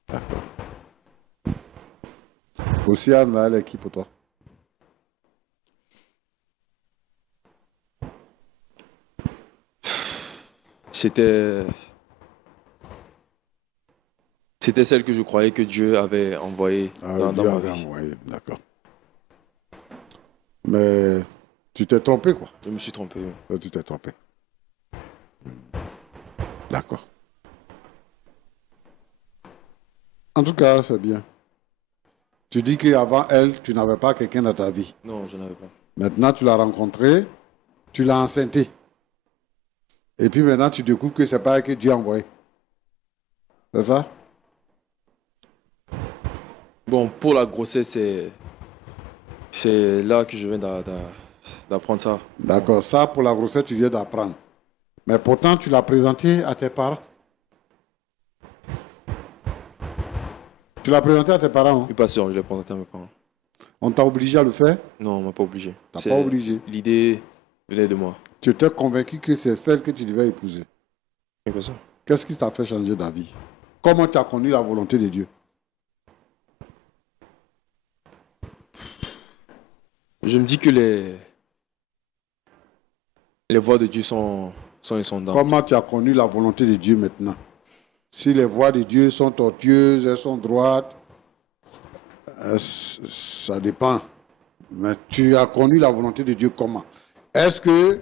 D'accord. Océane, là, elle est qui pour toi? C'était celle que je croyais que Dieu avait envoyée dans Dieu ma avait vie. envoyé, d'accord. Mais tu t'es trompé, quoi. Je me suis trompé. Oui. Tu t'es trompé. D'accord. En tout cas, c'est bien. Tu dis qu'avant elle, tu n'avais pas quelqu'un dans ta vie. Non, je n'avais pas. Maintenant, tu l'as rencontré Tu l'as enceinté. Et puis maintenant, tu découvres que c'est pas elle que Dieu a envoyé. C'est ça? Bon, pour la grossesse, c'est là que je viens d'apprendre ça. D'accord. Ça, pour la grossesse, tu viens d'apprendre. Mais pourtant, tu l'as présenté à tes parents. Tu l'as présenté à tes parents. Hein? Oui, pasteur, je l'ai présenté à mes parents. On t'a obligé à le faire? Non, on m'a pas obligé. T'as pas obligé. L'idée venait de moi. Tu étais convaincu que c'est celle que tu devais épouser. Oui, pasteur. Qu'est-ce qui t'a fait changer d'avis? Comment tu as connu la volonté de Dieu? Je me dis que les voies de Dieu sont insondables. Comment tu as connu la volonté de Dieu maintenant? Si les voies de Dieu sont tortueuses, elles sont droites, ça dépend. Mais tu as connu la volonté de Dieu comment? Est-ce que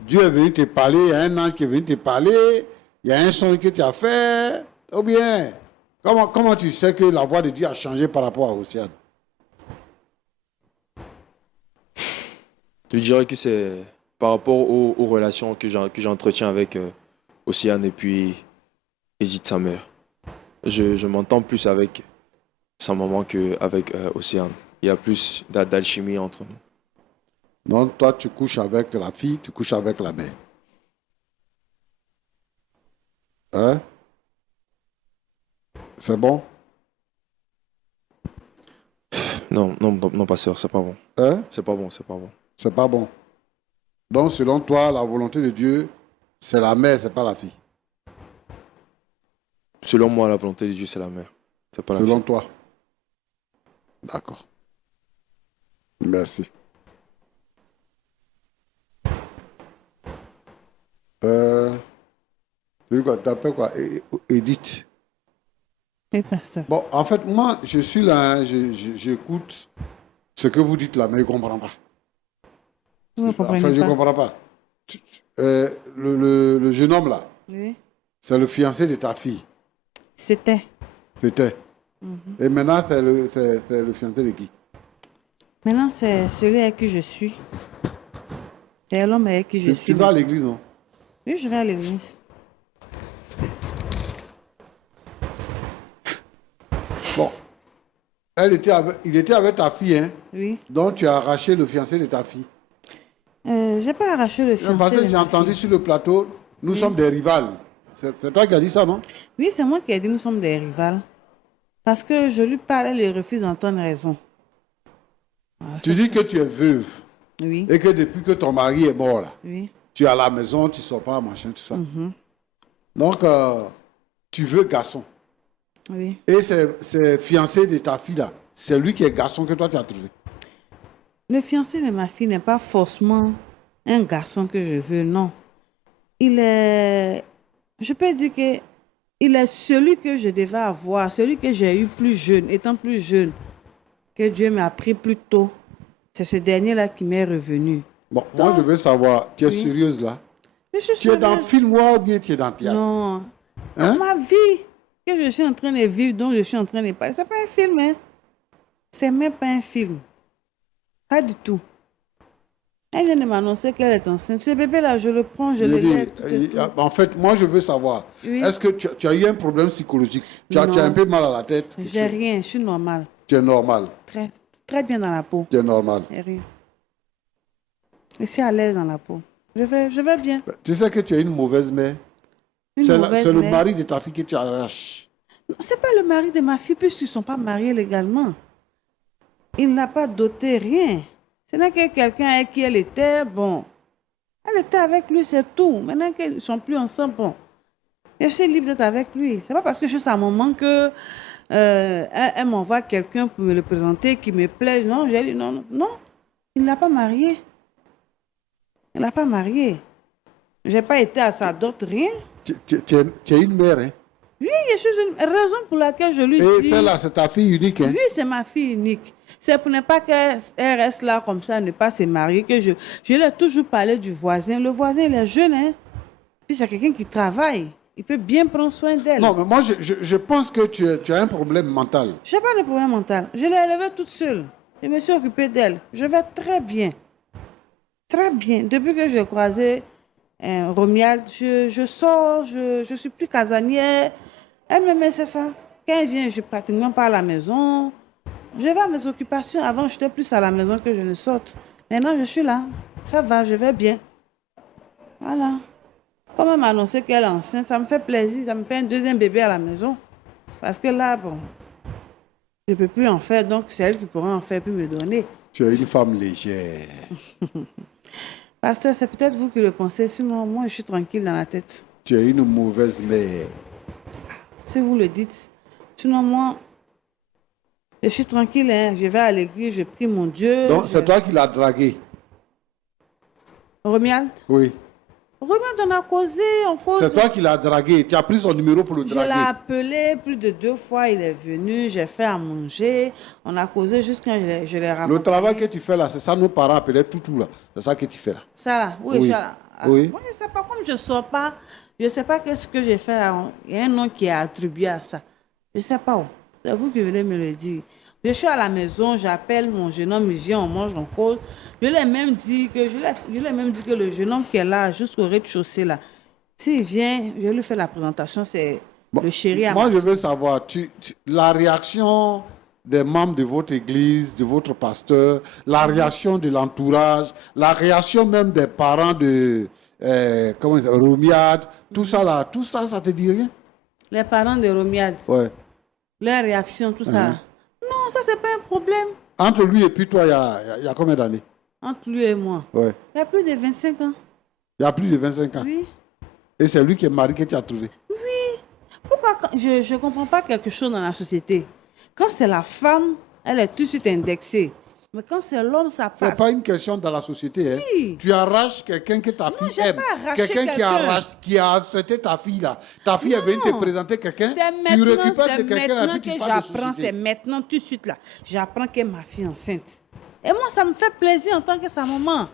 Dieu est venu te parler, il y a un ange qui est venu te parler, il y a un son que tu as fait, ou bien, comment tu sais que la voix de Dieu a changé par rapport à Océane? Je dirais que c'est par rapport aux relations que j'entretiens avec Océane et puis Edith, sa mère. Je m'entends plus avec sa maman qu'avec Océane. Il y a plus d'alchimie entre nous. Donc, toi, tu couches avec la fille, tu couches avec la mère. Hein? C'est bon? Non, pasteur, c'est pas bon. Hein? C'est pas bon. C'est pas bon. Donc, selon toi, la volonté de Dieu, c'est la mère, c'est pas la fille. Selon moi, la volonté de Dieu, c'est la mère. C'est pas la Selon fille. toi. D'accord. Merci. Tu t'appelles quoi? Edith. Oui, pasteur. Bon, en fait, moi, je suis là, hein, j'écoute ce que vous dites là, mais je ne comprends pas. Vous ne comprenez Enfin, je ne pas. comprends pas. Le jeune homme là, Oui. c'est le fiancé de ta fille. C'était. C'était. Et maintenant, c'est le fiancé de qui? Maintenant, c'est celui avec qui je suis. C'est l'homme avec qui je suis. Tu vas à l'église, non? Oui, je vais à l'église. Bon. Il était avec ta fille, hein? Oui. Donc, tu as arraché le fiancé de ta fille. J'ai pas arraché le fiancé. Parce que de j'ai ma entendu fille. sur le plateau, nous sommes des rivales. C'est toi qui as dit ça, non? Oui, c'est moi qui ai dit nous sommes des rivales. Parce que je lui parle, elle refuse d'entendre raison. Voilà, Tu dis que tu es veuve Oui, et que depuis que ton mari est mort, là, oui. tu es à la maison, tu ne sors pas, machin, tout ça. Donc, tu veux garçon. Oui. Et c'est fiancé de ta fille, là, c'est lui qui est garçon que toi, tu as trouvé. Le fiancé de ma fille n'est pas forcément un garçon que je veux, non. Il est... Je peux dire que il est celui que je devais avoir, celui que j'ai eu plus jeune, étant plus jeune, que Dieu m'a pris plus tôt. C'est ce dernier-là qui m'est revenu. Bon, moi, je veux savoir, tu es Oui. sérieuse, là? Mais je Tu es dans serais- film ou bien tu es dans théâtre? Non. Hein? Ma vie que je suis en train de vivre, dont je suis en train de parler, c'est pas un film, hein. C'est même pas un film. Pas du tout. Elle vient de m'annoncer qu'elle est enceinte. Ce bébé-là, je le prends, je le J'ai dit, lève. tout et tout. en fait, moi, je veux savoir, Oui. est-ce que tu as eu un problème psychologique? Tu as Non. un peu mal à la tête? quelque J'ai chose? rien, je suis normale. Tu es normal. Très, très bien dans la peau. Tu es normal. J'ai rien. Je suis à l'aise dans la peau. Je vais bien. Tu sais que tu es une mauvaise mère. Une C'est mauvaise le mère. mari de ta fille que tu arraches. Non, c'est pas le mari de ma fille, puisqu'ils ne sont pas mariés légalement. Il n'a pas doté rien. Ce n'est que quelqu'un avec qui elle était, bon. Elle était avec lui, c'est tout. Maintenant qu'ils ne sont plus ensemble, bon. Je suis libre d'être avec lui. C'est pas parce que je suis sa maman que elle m'envoie quelqu'un pour me le présenter qui me plaît. Non, j'ai dit non, non, non. Il ne l'a pas marié. Il ne l'a pas marié. Je n'ai pas été à sa dot, rien. Tu es une mère, hein? Oui, je suis une raison pour laquelle je lui Et dis... celle-là, c'est ta fille unique, hein? Oui, c'est ma fille unique. C'est pour ne pas qu'elle reste là comme ça, ne pas se marier, que je lui ai toujours parlé du voisin. Le voisin, il est jeune, hein. Puis c'est quelqu'un qui travaille. Il peut bien prendre soin d'elle. Non, mais moi, je pense que tu as un problème mental. Je n'ai pas de problème mental. Je l'ai élevée toute seule. Je me suis occupée d'elle. Je vais très bien. Très bien. Depuis que j'ai croisé Romuald, je sors, je suis plus casanière. Elle me met, c'est ça. Quand elle vient, je suis pratiquement pas à la maison. Je vais à mes occupations. Avant, j'étais plus à la maison que je ne sorte. Maintenant, je suis là. Ça va, je vais bien. Voilà. Comme elle m'a annoncé qu'elle est enceinte, ça me fait plaisir. Ça me fait un deuxième bébé à la maison. Parce que là, bon, je ne peux plus en faire. Donc, c'est elle qui pourra en faire puis me donner. Tu es une femme légère. Pasteur, c'est peut-être vous qui le pensez. Sinon, moi, je suis tranquille dans la tête. Tu es une mauvaise mère. Si vous le dites. Sinon, moi, je suis tranquille. Hein. Je vais à l'église, je prie mon Dieu. Donc, c'est toi qui l'as dragué. Romuald? Oui. Romuald, on a causé, on cause. C'est toi qui l'as dragué. Tu as pris son numéro pour le Je l'ai draguer. appelé plus de 2 fois, il est venu, j'ai fait à manger, on a causé jusqu'à je l'ai raconté. Le travail que tu fais là, c'est ça nos parents appelaient toutou là. C'est ça que tu fais là. Ça là, oui, Oui. ça là. Oui. Moi, je ne sais pas, comme je ne sors pas, je ne sais pas qu'est-ce que j'ai fait là. Il y a un nom qui est attribué à ça. Je ne sais pas où. C'est vous qui venez me le dire. Je suis à la maison, j'appelle mon jeune homme, il vient, on mange, on cause. Je lui ai même dit que le jeune homme qui est là, jusqu'au rez-de-chaussée là, s'il vient, je lui fais la présentation, c'est le chéri à Moi, ma je veux savoir, la réaction des membres de votre église, de votre pasteur, la réaction de l'entourage, la réaction même des parents de Romuald, tout ça là, tout ça, ça te dit rien? Les parents de Romuald, Ouais. leur réaction, tout ça. Non, ça, c'est pas un problème. Entre lui et puis toi, il y a combien d'années? Entre lui et moi. Ouais. Il y a plus de 25 ans. Il y a plus de 25 ans. Oui. Et c'est lui qui est marié que tu as trouvé. Pourquoi je ne comprends pas quelque chose dans la société. Quand c'est la femme, elle est tout de suite indexée. Mais quand c'est l'homme, ça passe. C'est pas une question dans la société. Hein. Oui. Tu arraches quelqu'un que ta fille j'ai aime. pas arraché Quelqu'un qui a accepté ta fille là. Ta fille est venue te présenter quelqu'un. Tu récupères ce quelqu'un là, puis tu parles de j'apprends, c'est société. maintenant, tout de suite là. J'apprends que ma fille est enceinte. Et moi, ça me fait plaisir en tant que sa maman.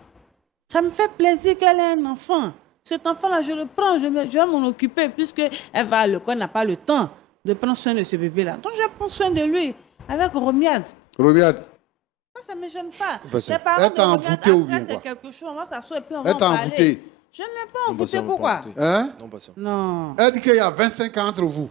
Ça me fait plaisir qu'elle ait un enfant. Cet enfant-là, je le prends, je vais m'en occuper, puisqu'elle va à l'école, n'a pas le temps de prendre soin de ce bébé-là. Donc, je prends soin de lui avec Romuald. Romuald, Ça ne me gêne pas. Pasteur. Les parents Elle t'a de Romuald, envoûté ou après, bien c'est quoi? quelque chose, on va s'asseoir et puis on va elle en t'a parler. envoûté. Je ne l'ai pas Non, envoûté, pasteur, pourquoi? pas envoûté. Hein? Non, pasteur. Non. Elle dit qu'il y a 25 ans entre vous.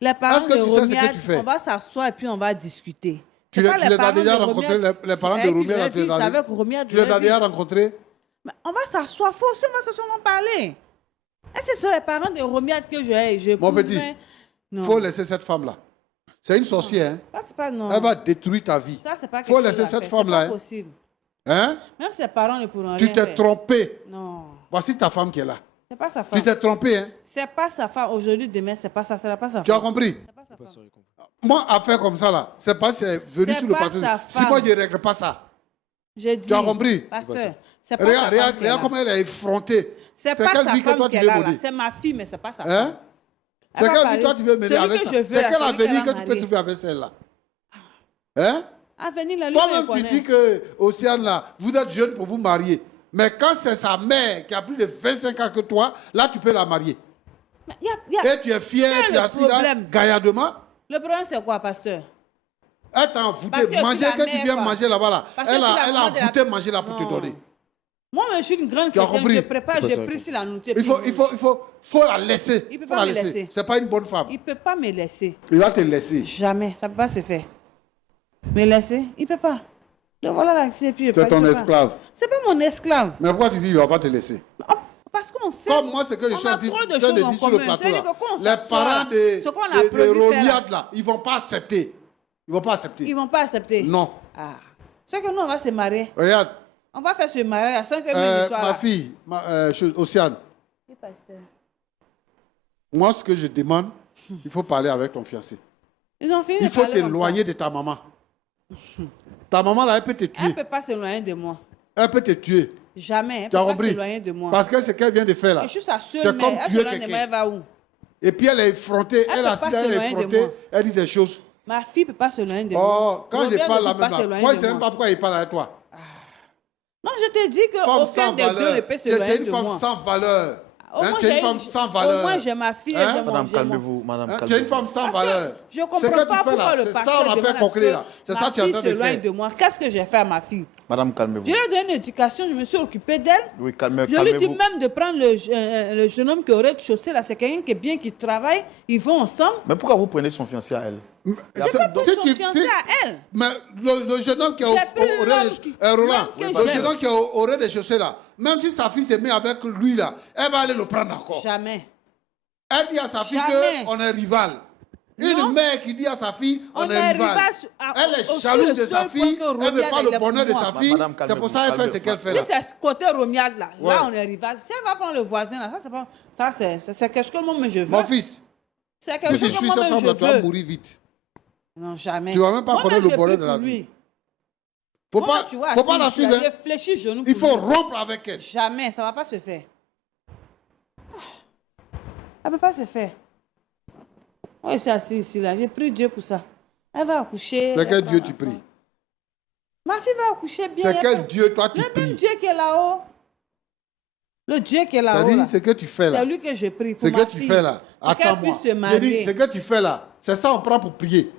Les parents Est-ce que de tu sais ce que Romuald, tu fais? on va s'asseoir et puis on va discuter. Tu C'est les pas as parents déjà de rencontrés, Romuald les parents de avec qui Romuald, je tu les vis, as- c'est avec Romuald, Tu je les as vis. déjà rencontrés? Mais on va s'asseoir, faut aussi, on va s'asseoir, on va parler. Et c'est sur les parents de Romuald que je Mon petit, non. il faut laisser cette femme-là. C'est une sorcière. Hein? Ça, c'est pas non. Elle va détruire ta vie. Ça, c'est pas Faut quelque laisser chose à cette faire, femme-là, c'est hein. pas possible. Hein? Même ses parents ne pourront Tu rien t'es faire. trompé. Non, Voici ta femme qui est là. c'est pas sa femme. Tu t'es trompé. Hein? C'est pas sa femme. Aujourd'hui, demain, c'est pas ça, c'est pas sa femme. Tu as compris? C'est pas sa femme. Pasteur, j'ai compris. Moi, à faire comme ça, là, c'est pas si c'est venu C'est sur le pas plateau. sa Si femme. moi, je ne règle pas ça. J'ai dit. Tu as compris? Pasteur, c'est pas Regarde, sa regarde, femme qui est là. regarde comment elle est effrontée. C'est pas qu'elle sa dit que femme toi, qui tu est veux là, là. bauder. C'est ma fille, mais c'est pas sa Hein? femme. C'est Elle va quelle vie parler. toi tu veux mener Celui avec que ça? je veux, C'est là, quel celui qu'elle avenir a que tu peux marié. trouver avec celle-là? Hein? Avenir, là, lui, Toi-même, il tu connaît. dis que Océane, là, vous êtes jeune pour vous marier. Mais quand c'est sa mère qui a plus de 25 ans que toi, là, tu peux la marier. Mais y a- Et tu es fier, Quel tu est es le assis là, problème? gaillardement. Le problème, c'est quoi, pasteur? Elle t'a envoûté. Parce que Manger si la que tu mère, viens quoi. manger là-bas, là. Parce que Elle si la a maman de la- envoûté manger là pour te Non. donner. Moi, je suis une grande Tu as chrétienne, compris? je prépare, je Pasteur, prie sur la nourriture. Faut la laisser. Il peut Faut pas la me laisser. laisser. C'est pas une bonne femme. Il ne peut pas me laisser. Il va te laisser. Jamais. Ça ne peut pas se faire. Me laisser, il ne peut pas. Le voilà là, et puis il C'est peut ton pas. esclave. C'est pas mon esclave. Mais pourquoi tu dis qu'il ne va pas te laisser? Oh, parce qu'on sait. Comme moi, c'est que je on suis a en train trop de de choses dire en sur le commun. plateau. C'est-à-dire Là. que quand on Les s'assoit, parents de ce qu'on a prévu faire, Romuald, là, ils ne vont pas accepter. Ils ne vont pas accepter. Ils ne vont pas accepter. Non. Ah. C'est que nous, on va se marier. Regarde, On va faire ce mariage à 5 heures du soir. ma là. fille, Océane, Oui, pasteur. moi, ce que je demande, il faut parler avec ton fiancé. Ils ont fini Il de faut parler comme t'éloigner ça. de ta maman. Ta maman, là, elle peut te Elle tuer. ne peut pas s'éloigner de moi. Elle peut te tuer. Jamais. Elle Tu ne as peut pas compris? s'éloigner de moi. Parce que ce qu'elle vient de faire, là, Et je suis sa seule c'est mère. comme Elle tuer s'éloigne de moi, quelqu'un. elle va où? Et puis elle est effrontée. Elle Elle peut assise, pas elle est s'éloigner de effrontée. moi. Elle dit des choses. Ma fille ne peut pas s'éloigner de moi. Oh, quand je Robert parle ne là peut pas même là, s'éloigner moi, je de ne sais même moi. pas pourquoi il parle avec toi. Non, je te dis Femme qu'aucun sans des deux ne valeur. peut Tu es s'éloigner une de femme moi. sans valeur. Au moins, Tu es une j'ai femme sans valeur. Au moins, j'ai ma fille et Hein? j'ai mon... Madame, j'ai mon- calmez-vous. Madame, Tu es une calmez-vous. femme sans Parce que valeur. je C'est comprends que tu pas fais pourquoi là. le C'est pasteur ça, on appelle demande à ce conclé que là. C'est ma ça que tu es en fille train de s'éloigne faire. de moi. Qu'est-ce que j'ai fait à ma fille? Madame, calmez-vous. Je lui ai donné une éducation, je me suis occupée d'elle. Oui, Je lui dis calmez-vous. même de prendre le jeune homme qui aurait chaussé là. C'est quelqu'un qui est bien, qui travaille. Ils vont ensemble. Mais pourquoi vous prenez son fiancé à elle? J'ai pas pris Si son tu- fiancé si- à elle. Mais le jeune homme qui est au J'ai pris au l'homme rez-de-chaussée, qui- Roland, l'homme que le j'aime. jeune homme qui est au rez-de-chaussée là, même si sa fille s'est mise avec lui là, elle va aller le prendre encore. Jamais. Elle dit à sa fille Jamais. qu'on est rival. Une Non. mère qui dit à sa fille on est est rival. rival Elle est aussi jalouse le de sa seul fille, point que elle veut pas Romiade, il le est bonheur de pour sa moi. fille. Madame, C'est pour ça qu'elle fait ce qu'elle fait là. Si c'est ce côté Romiade là, Ouais. là on est rival. Si elle va prendre le voisin là, ça c'est pas, ça c'est quelque chose que moi je veux. Mon fils, C'est quelque si tu chose que suis moi cette je femme là, tu vas veux. mourir vite. Non jamais. Tu vas même pas Moi, connaître je le bonheur prie de la pour vie. lui. Faut Moi, pas, tu vois, faut pas si la je suivre. hein. réfléchis genou Il pour faut lui. rompre avec elle. Jamais, ça va pas se faire. Ça peut pas se faire. Moi je suis assise ici là, j'ai prié Dieu pour ça. Elle va accoucher. C'est elle quel prend Dieu l'enfant. tu pries? Ma fille va accoucher bien. C'est elle quel va- Dieu toi tu Le même pries? Dieu qui est là-haut. Le Dieu qui est là-haut. C'est-à-dire, là. ce que tu fais là. C'est lui que je prie pour Ce ma que tu fille, fais là. pour qu'elle Attends-moi. puisse se J'ai marier. dit, ce que tu fais là, c'est ça on prend pour prier.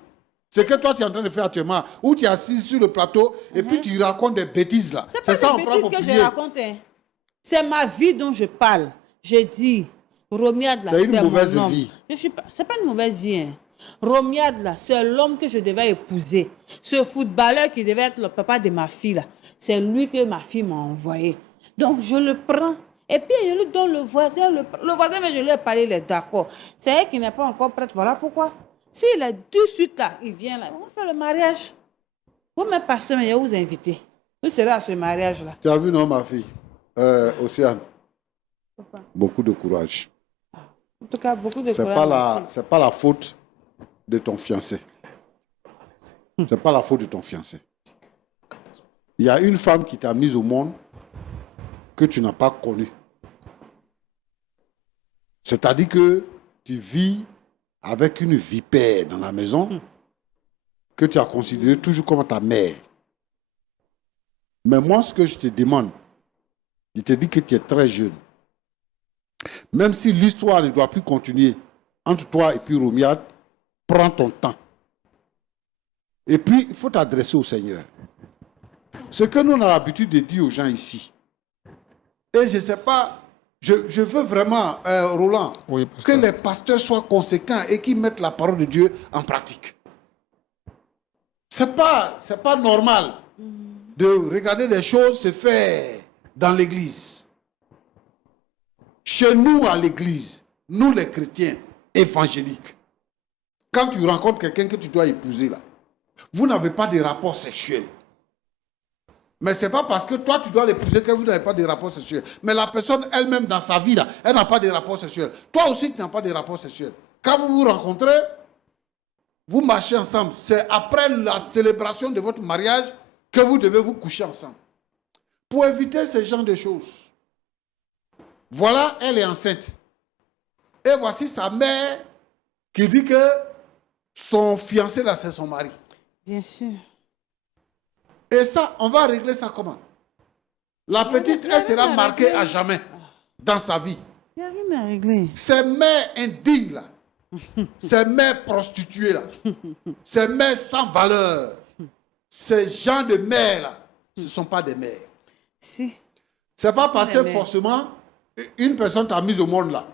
Ce que toi tu es en train de faire actuellement, où tu es assis sur le plateau et puis tu racontes des bêtises là. C'est pas ça on des prend pour bêtises que prier. je raconte. Hein. C'est ma vie dont je parle. Je dis, Romiade là, C'est une mauvaise mon homme. vie. Je suis pas, c'est pas une mauvaise vie. Hein. Romiade là, c'est l'homme que je devais épouser. Ce footballeur qui devait être le papa de ma fille là, c'est lui que ma fille m'a envoyé. Donc je le prends. Et puis je lui donne le voisin. Le voisin, mais je lui ai parlé, il est d'accord. C'est elle qui n'est pas encore prête. Voilà pourquoi. S'il est tout de suite là, il vient là, on va faire le mariage. Vous, mes pasteurs, mais je vais vous inviter. Vous serez à ce mariage-là. Tu as vu non ma fille? Océane, beaucoup de courage. En tout cas, beaucoup de C'est courage. pas la faute de ton fiancé. C'est pas la faute de ton fiancé. Il y a une femme qui t'a mise au monde que tu n'as pas connue. C'est-à-dire que tu vis avec une vipère dans la maison que tu as considérée toujours comme ta mère. Mais moi, ce que je te demande, je te dis que tu es très jeune. Même si l'histoire ne doit plus continuer entre toi et puis Romiade, prends ton temps. Et puis, il faut t'adresser au Seigneur. Ce que nous on a l'habitude de dire aux gens ici, et je ne sais pas, je veux vraiment, Roland, Oui, que pasteur. les pasteurs soient conséquents et qu'ils mettent la parole de Dieu en pratique. Ce n'est pas normal de regarder des choses se faire dans l'église. Chez nous, à l'église, nous les chrétiens évangéliques, quand tu rencontres quelqu'un que tu dois épouser là, vous n'avez pas de rapport sexuel. Mais ce n'est pas parce que toi tu dois l'épouser que vous n'avez pas de rapport sexuel. Mais la personne elle-même dans sa vie là, elle n'a pas de rapport sexuel. Toi aussi tu n'as pas de rapport sexuel. Quand vous vous rencontrez, vous marchez ensemble. C'est après la célébration de votre mariage que vous devez vous coucher ensemble. Pour éviter ce genre de choses. Voilà, elle est enceinte. Et voici sa mère qui dit que son fiancé là, c'est son mari. Bien sûr. Et ça, on va régler ça comment? La petite, elle sera marquée à jamais dans sa vie. Il n'y a rien à régler. Ces mères indignes là, ces mères prostituées là, ces mères sans valeur, ces gens de mères là, ce ne sont pas des mères. Si. Ce n'est pas parce des que mères. forcément, une personne t'a mise au monde là,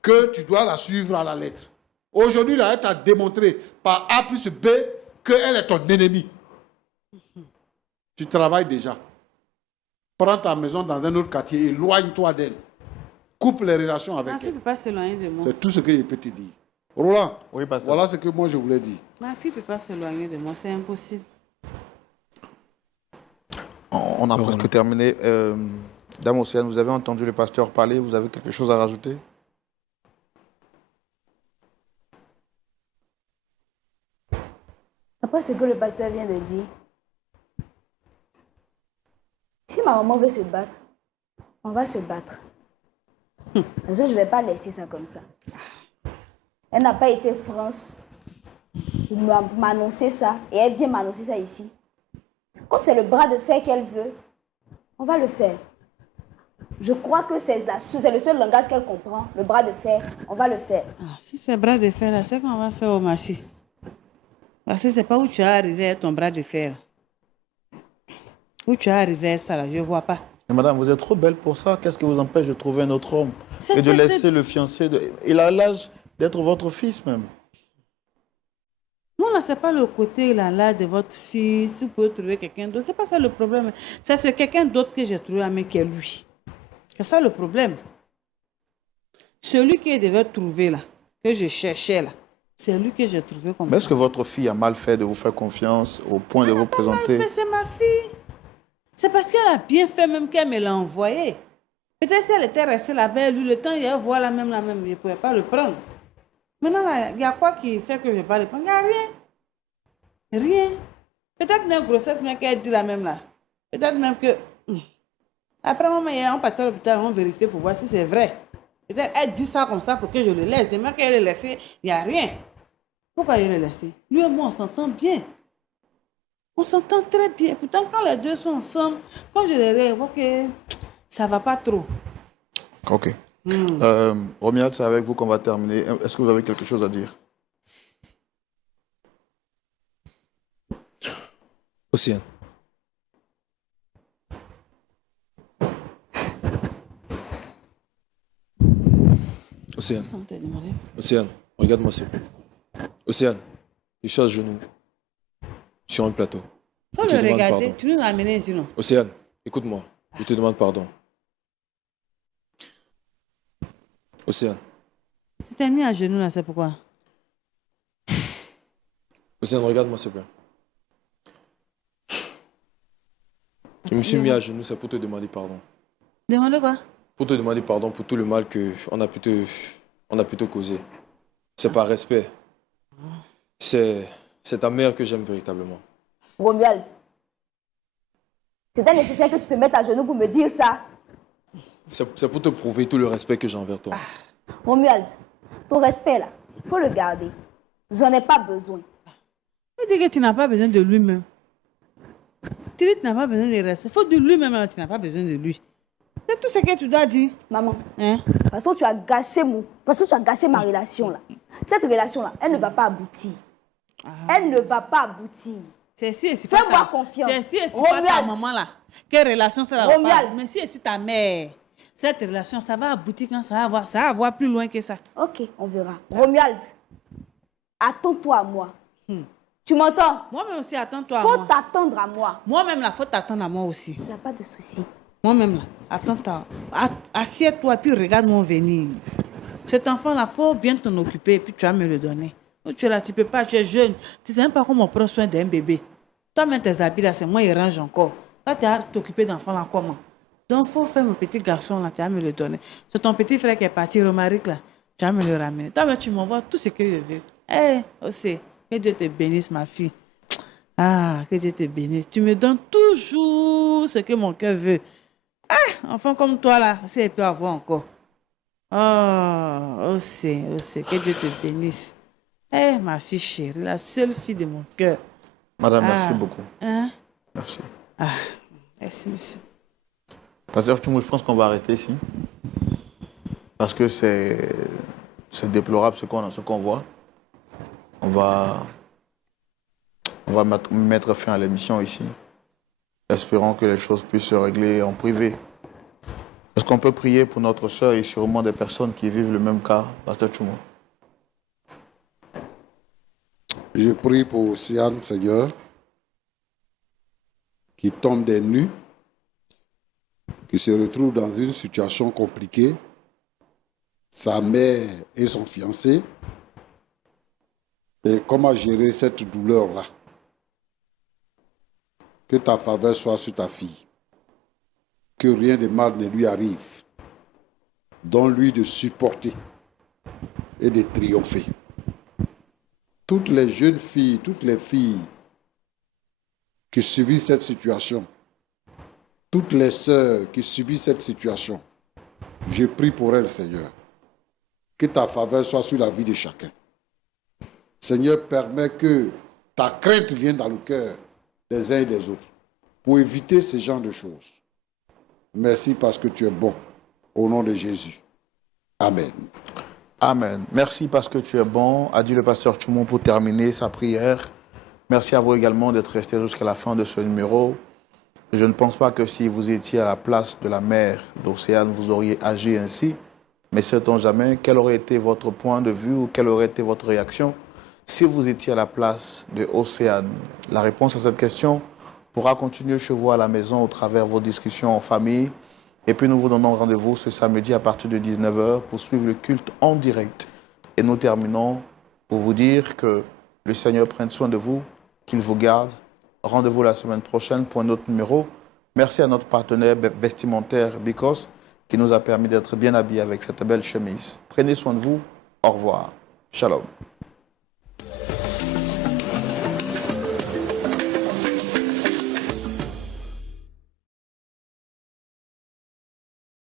que tu dois la suivre à la lettre. Aujourd'hui, là, elle t'a démontré par A plus B qu'elle est ton ennemi. Tu travailles déjà. Prends ta maison dans un autre quartier, éloigne-toi d'elle. Coupe les relations Ma avec fille ne elle. peut pas s'éloigner de moi. C'est tout ce que je peux te dire. Roland, Oui, pasteur. voilà ce que moi je voulais dire. Ma fille ne peut pas s'éloigner de moi, c'est impossible. On a presque terminé. Dame Océane, vous avez entendu le pasteur parler. Vous avez quelque chose à rajouter? Après ce que le pasteur vient de dire, si ma maman veut se battre, on va se battre. Parce que je ne vais pas laisser ça comme ça. Elle n'a pas été France pour m'annoncer ça, et elle vient m'annoncer ça ici. Comme c'est le bras de fer qu'elle veut, on va le faire. Je crois que c'est le seul langage qu'elle comprend. Le bras de fer, on va le faire. Ah, si c'est bras de fer, là, c'est qu'on va faire au marché. Parce que c'est pas où tu es arrivé à ton bras de fer. Où tu es arrivé à ça, là, je vois pas. Mais madame, vous êtes trop belle pour ça. Qu'est-ce qui vous empêche de trouver un autre homme et de c'est- laisser le fiancé Il a l'âge d'être votre fils même. Non, là, c'est pas le côté là de votre fille. Si vous pouvez trouver quelqu'un d'autre, c'est pas ça le problème. C'est quelqu'un d'autre que j'ai trouvé, mais qui est lui. C'est ça le problème. Celui que je devais trouver là, que je cherchais là, c'est lui que j'ai trouvé comme Mais est-ce que votre fille a mal fait de vous faire confiance au point de vous Mal présenter fait, c'est ma fille. C'est parce qu'elle a bien fait même qu'elle me l'a envoyé. Peut-être si elle était restée là-bas, lui, le temps, il y a voir la même, je ne pouvais pas le prendre. Maintenant, là, il y a quoi qui fait que je ne vais pas le prendre? Il n'y a rien. Rien. Peut-être une grossesse, mais qu'elle dit la même là. Peut-être même que... Après, maman, on partait à l'hôpital, on vérifie pour voir si c'est vrai. Peut-être elle dit ça comme ça pour que je le laisse. Demain qu'elle le laisse, il n'y a rien. Pourquoi il le laisse? Lui et moi, on s'entend bien. On s'entend très bien. Pourtant, quand les deux sont ensemble, quand je les revois que ça ne va pas trop. Ok. Romuald, c'est avec vous qu'on va terminer. Est-ce que vous avez quelque chose à dire? Océane. Océane. On t'a demandé. Océane, regarde-moi s'il te plaît. Océane, je suis à genoux sur un plateau. Faut Je te le demande regarder. pardon. Tu nous as amené ici, non? Océane, écoute-moi. Je te demande pardon. Océane. Tu t'es mis à genoux là, c'est pourquoi? Océane, regarde-moi s'il te plaît. Je me suis mis à genoux, c'est pour te demander pardon. Demande quoi? Pour te demander pardon pour tout le mal qu'on a pu te causer. C'est par respect. C'est ta mère que j'aime véritablement. Romuald, c'était nécessaire que tu te mettes à genoux pour me dire ça. C'est pour te prouver tout le respect que j'ai envers toi. Romuald, ton respect là, il faut le garder. J'en ai pas besoin. Tu dis que tu n'as pas besoin de lui-même. Tu dis que tu n'as pas besoin de rester. Il faut de lui-même, là, tu n'as pas besoin de lui. C'est tout ce que tu dois dire. Maman, Hein? parce que tu as gâché ma relation là. Cette relation là, elle ne va pas aboutir. Elle ne va pas aboutir. C'est si et si Fais-moi pas ta- confiance. C'est si et si pas ta Romuald. maman là. Quelle relation ça va pas? Romuald. Mais si et si ta mère. Cette relation, ça va aboutir quand ça va voir plus loin que ça. Ok, on verra. Romuald, attends-toi à moi. Tu m'entends? Moi-même aussi, attends-toi à Faut moi. t'attendre à moi. Moi-même là, faut t'attendre à moi aussi. Il n'y a pas de souci. Moi-même là, attends-toi. Assieds-toi puis regarde-moi venir. Cet enfant-là, faut bien t'en occuper puis tu vas me le donner. Oh, tu es là, tu peux pas, tu es jeune. Tu sais même pas comment on prend soin d'un bébé. Toi-même, tes habits là, c'est moi, il range encore. Toi, tu vas t'occuper d'enfant là comment? Donc, il faut faire mon petit garçon là, tu vas me le donner. C'est ton petit frère qui est parti, Romaric là, tu vas me le ramener. Toi, tu m'envoies tout ce que je veux. Eh, aussi, que Dieu te bénisse, ma fille. Ah, que Dieu te bénisse. Tu me donnes toujours ce que mon cœur veut. Ah, enfant comme toi là, si elle peut avoir encore. Oh, que Dieu te bénisse. Eh, ma fille chérie, la seule fille de mon cœur. Madame, merci beaucoup. Hein? Merci. Merci, monsieur. Pasteur Tchoumou, je pense qu'on va arrêter ici. Parce que c'est déplorable ce qu'on voit. On va mettre fin à l'émission ici. Espérons que les choses puissent se régler en privé. Est-ce qu'on peut prier pour notre sœur et sûrement des personnes qui vivent le même cas, Pasteur Tchoumou? Je prie pour Océane, Seigneur, qui tombe des nues, qui se retrouve dans une situation compliquée, sa mère et son fiancé, et comment gérer cette douleur-là. Que ta faveur soit sur ta fille, que rien de mal ne lui arrive, donne-lui de supporter et de triompher. Toutes les jeunes filles, toutes les filles qui subissent cette situation, toutes les sœurs qui subissent cette situation, je prie pour elles, Seigneur, que ta faveur soit sur la vie de chacun. Seigneur, permets que ta crainte vienne dans le cœur des uns et des autres pour éviter ce genre de choses. Merci parce que tu es bon. Au nom de Jésus. Amen. Amen. Merci parce que tu es bon, a dit le pasteur Choumon pour terminer sa prière. Merci à vous également d'être resté jusqu'à la fin de ce numéro. Je ne pense pas que si vous étiez à la place de la mère d'Océane, vous auriez agi ainsi. Mais sait-on jamais quel aurait été votre point de vue ou quelle aurait été votre réaction si vous étiez à la place de Océane? La réponse à cette question pourra continuer chez vous à la maison au travers vos discussions en famille. Et puis nous vous donnons rendez-vous ce samedi à partir de 19h pour suivre le culte en direct. Et nous terminons pour vous dire que le Seigneur prenne soin de vous, qu'il vous garde. Rendez-vous la semaine prochaine pour un autre numéro. Merci à notre partenaire vestimentaire Bicos qui nous a permis d'être bien habillés avec cette belle chemise. Prenez soin de vous. Au revoir. Shalom.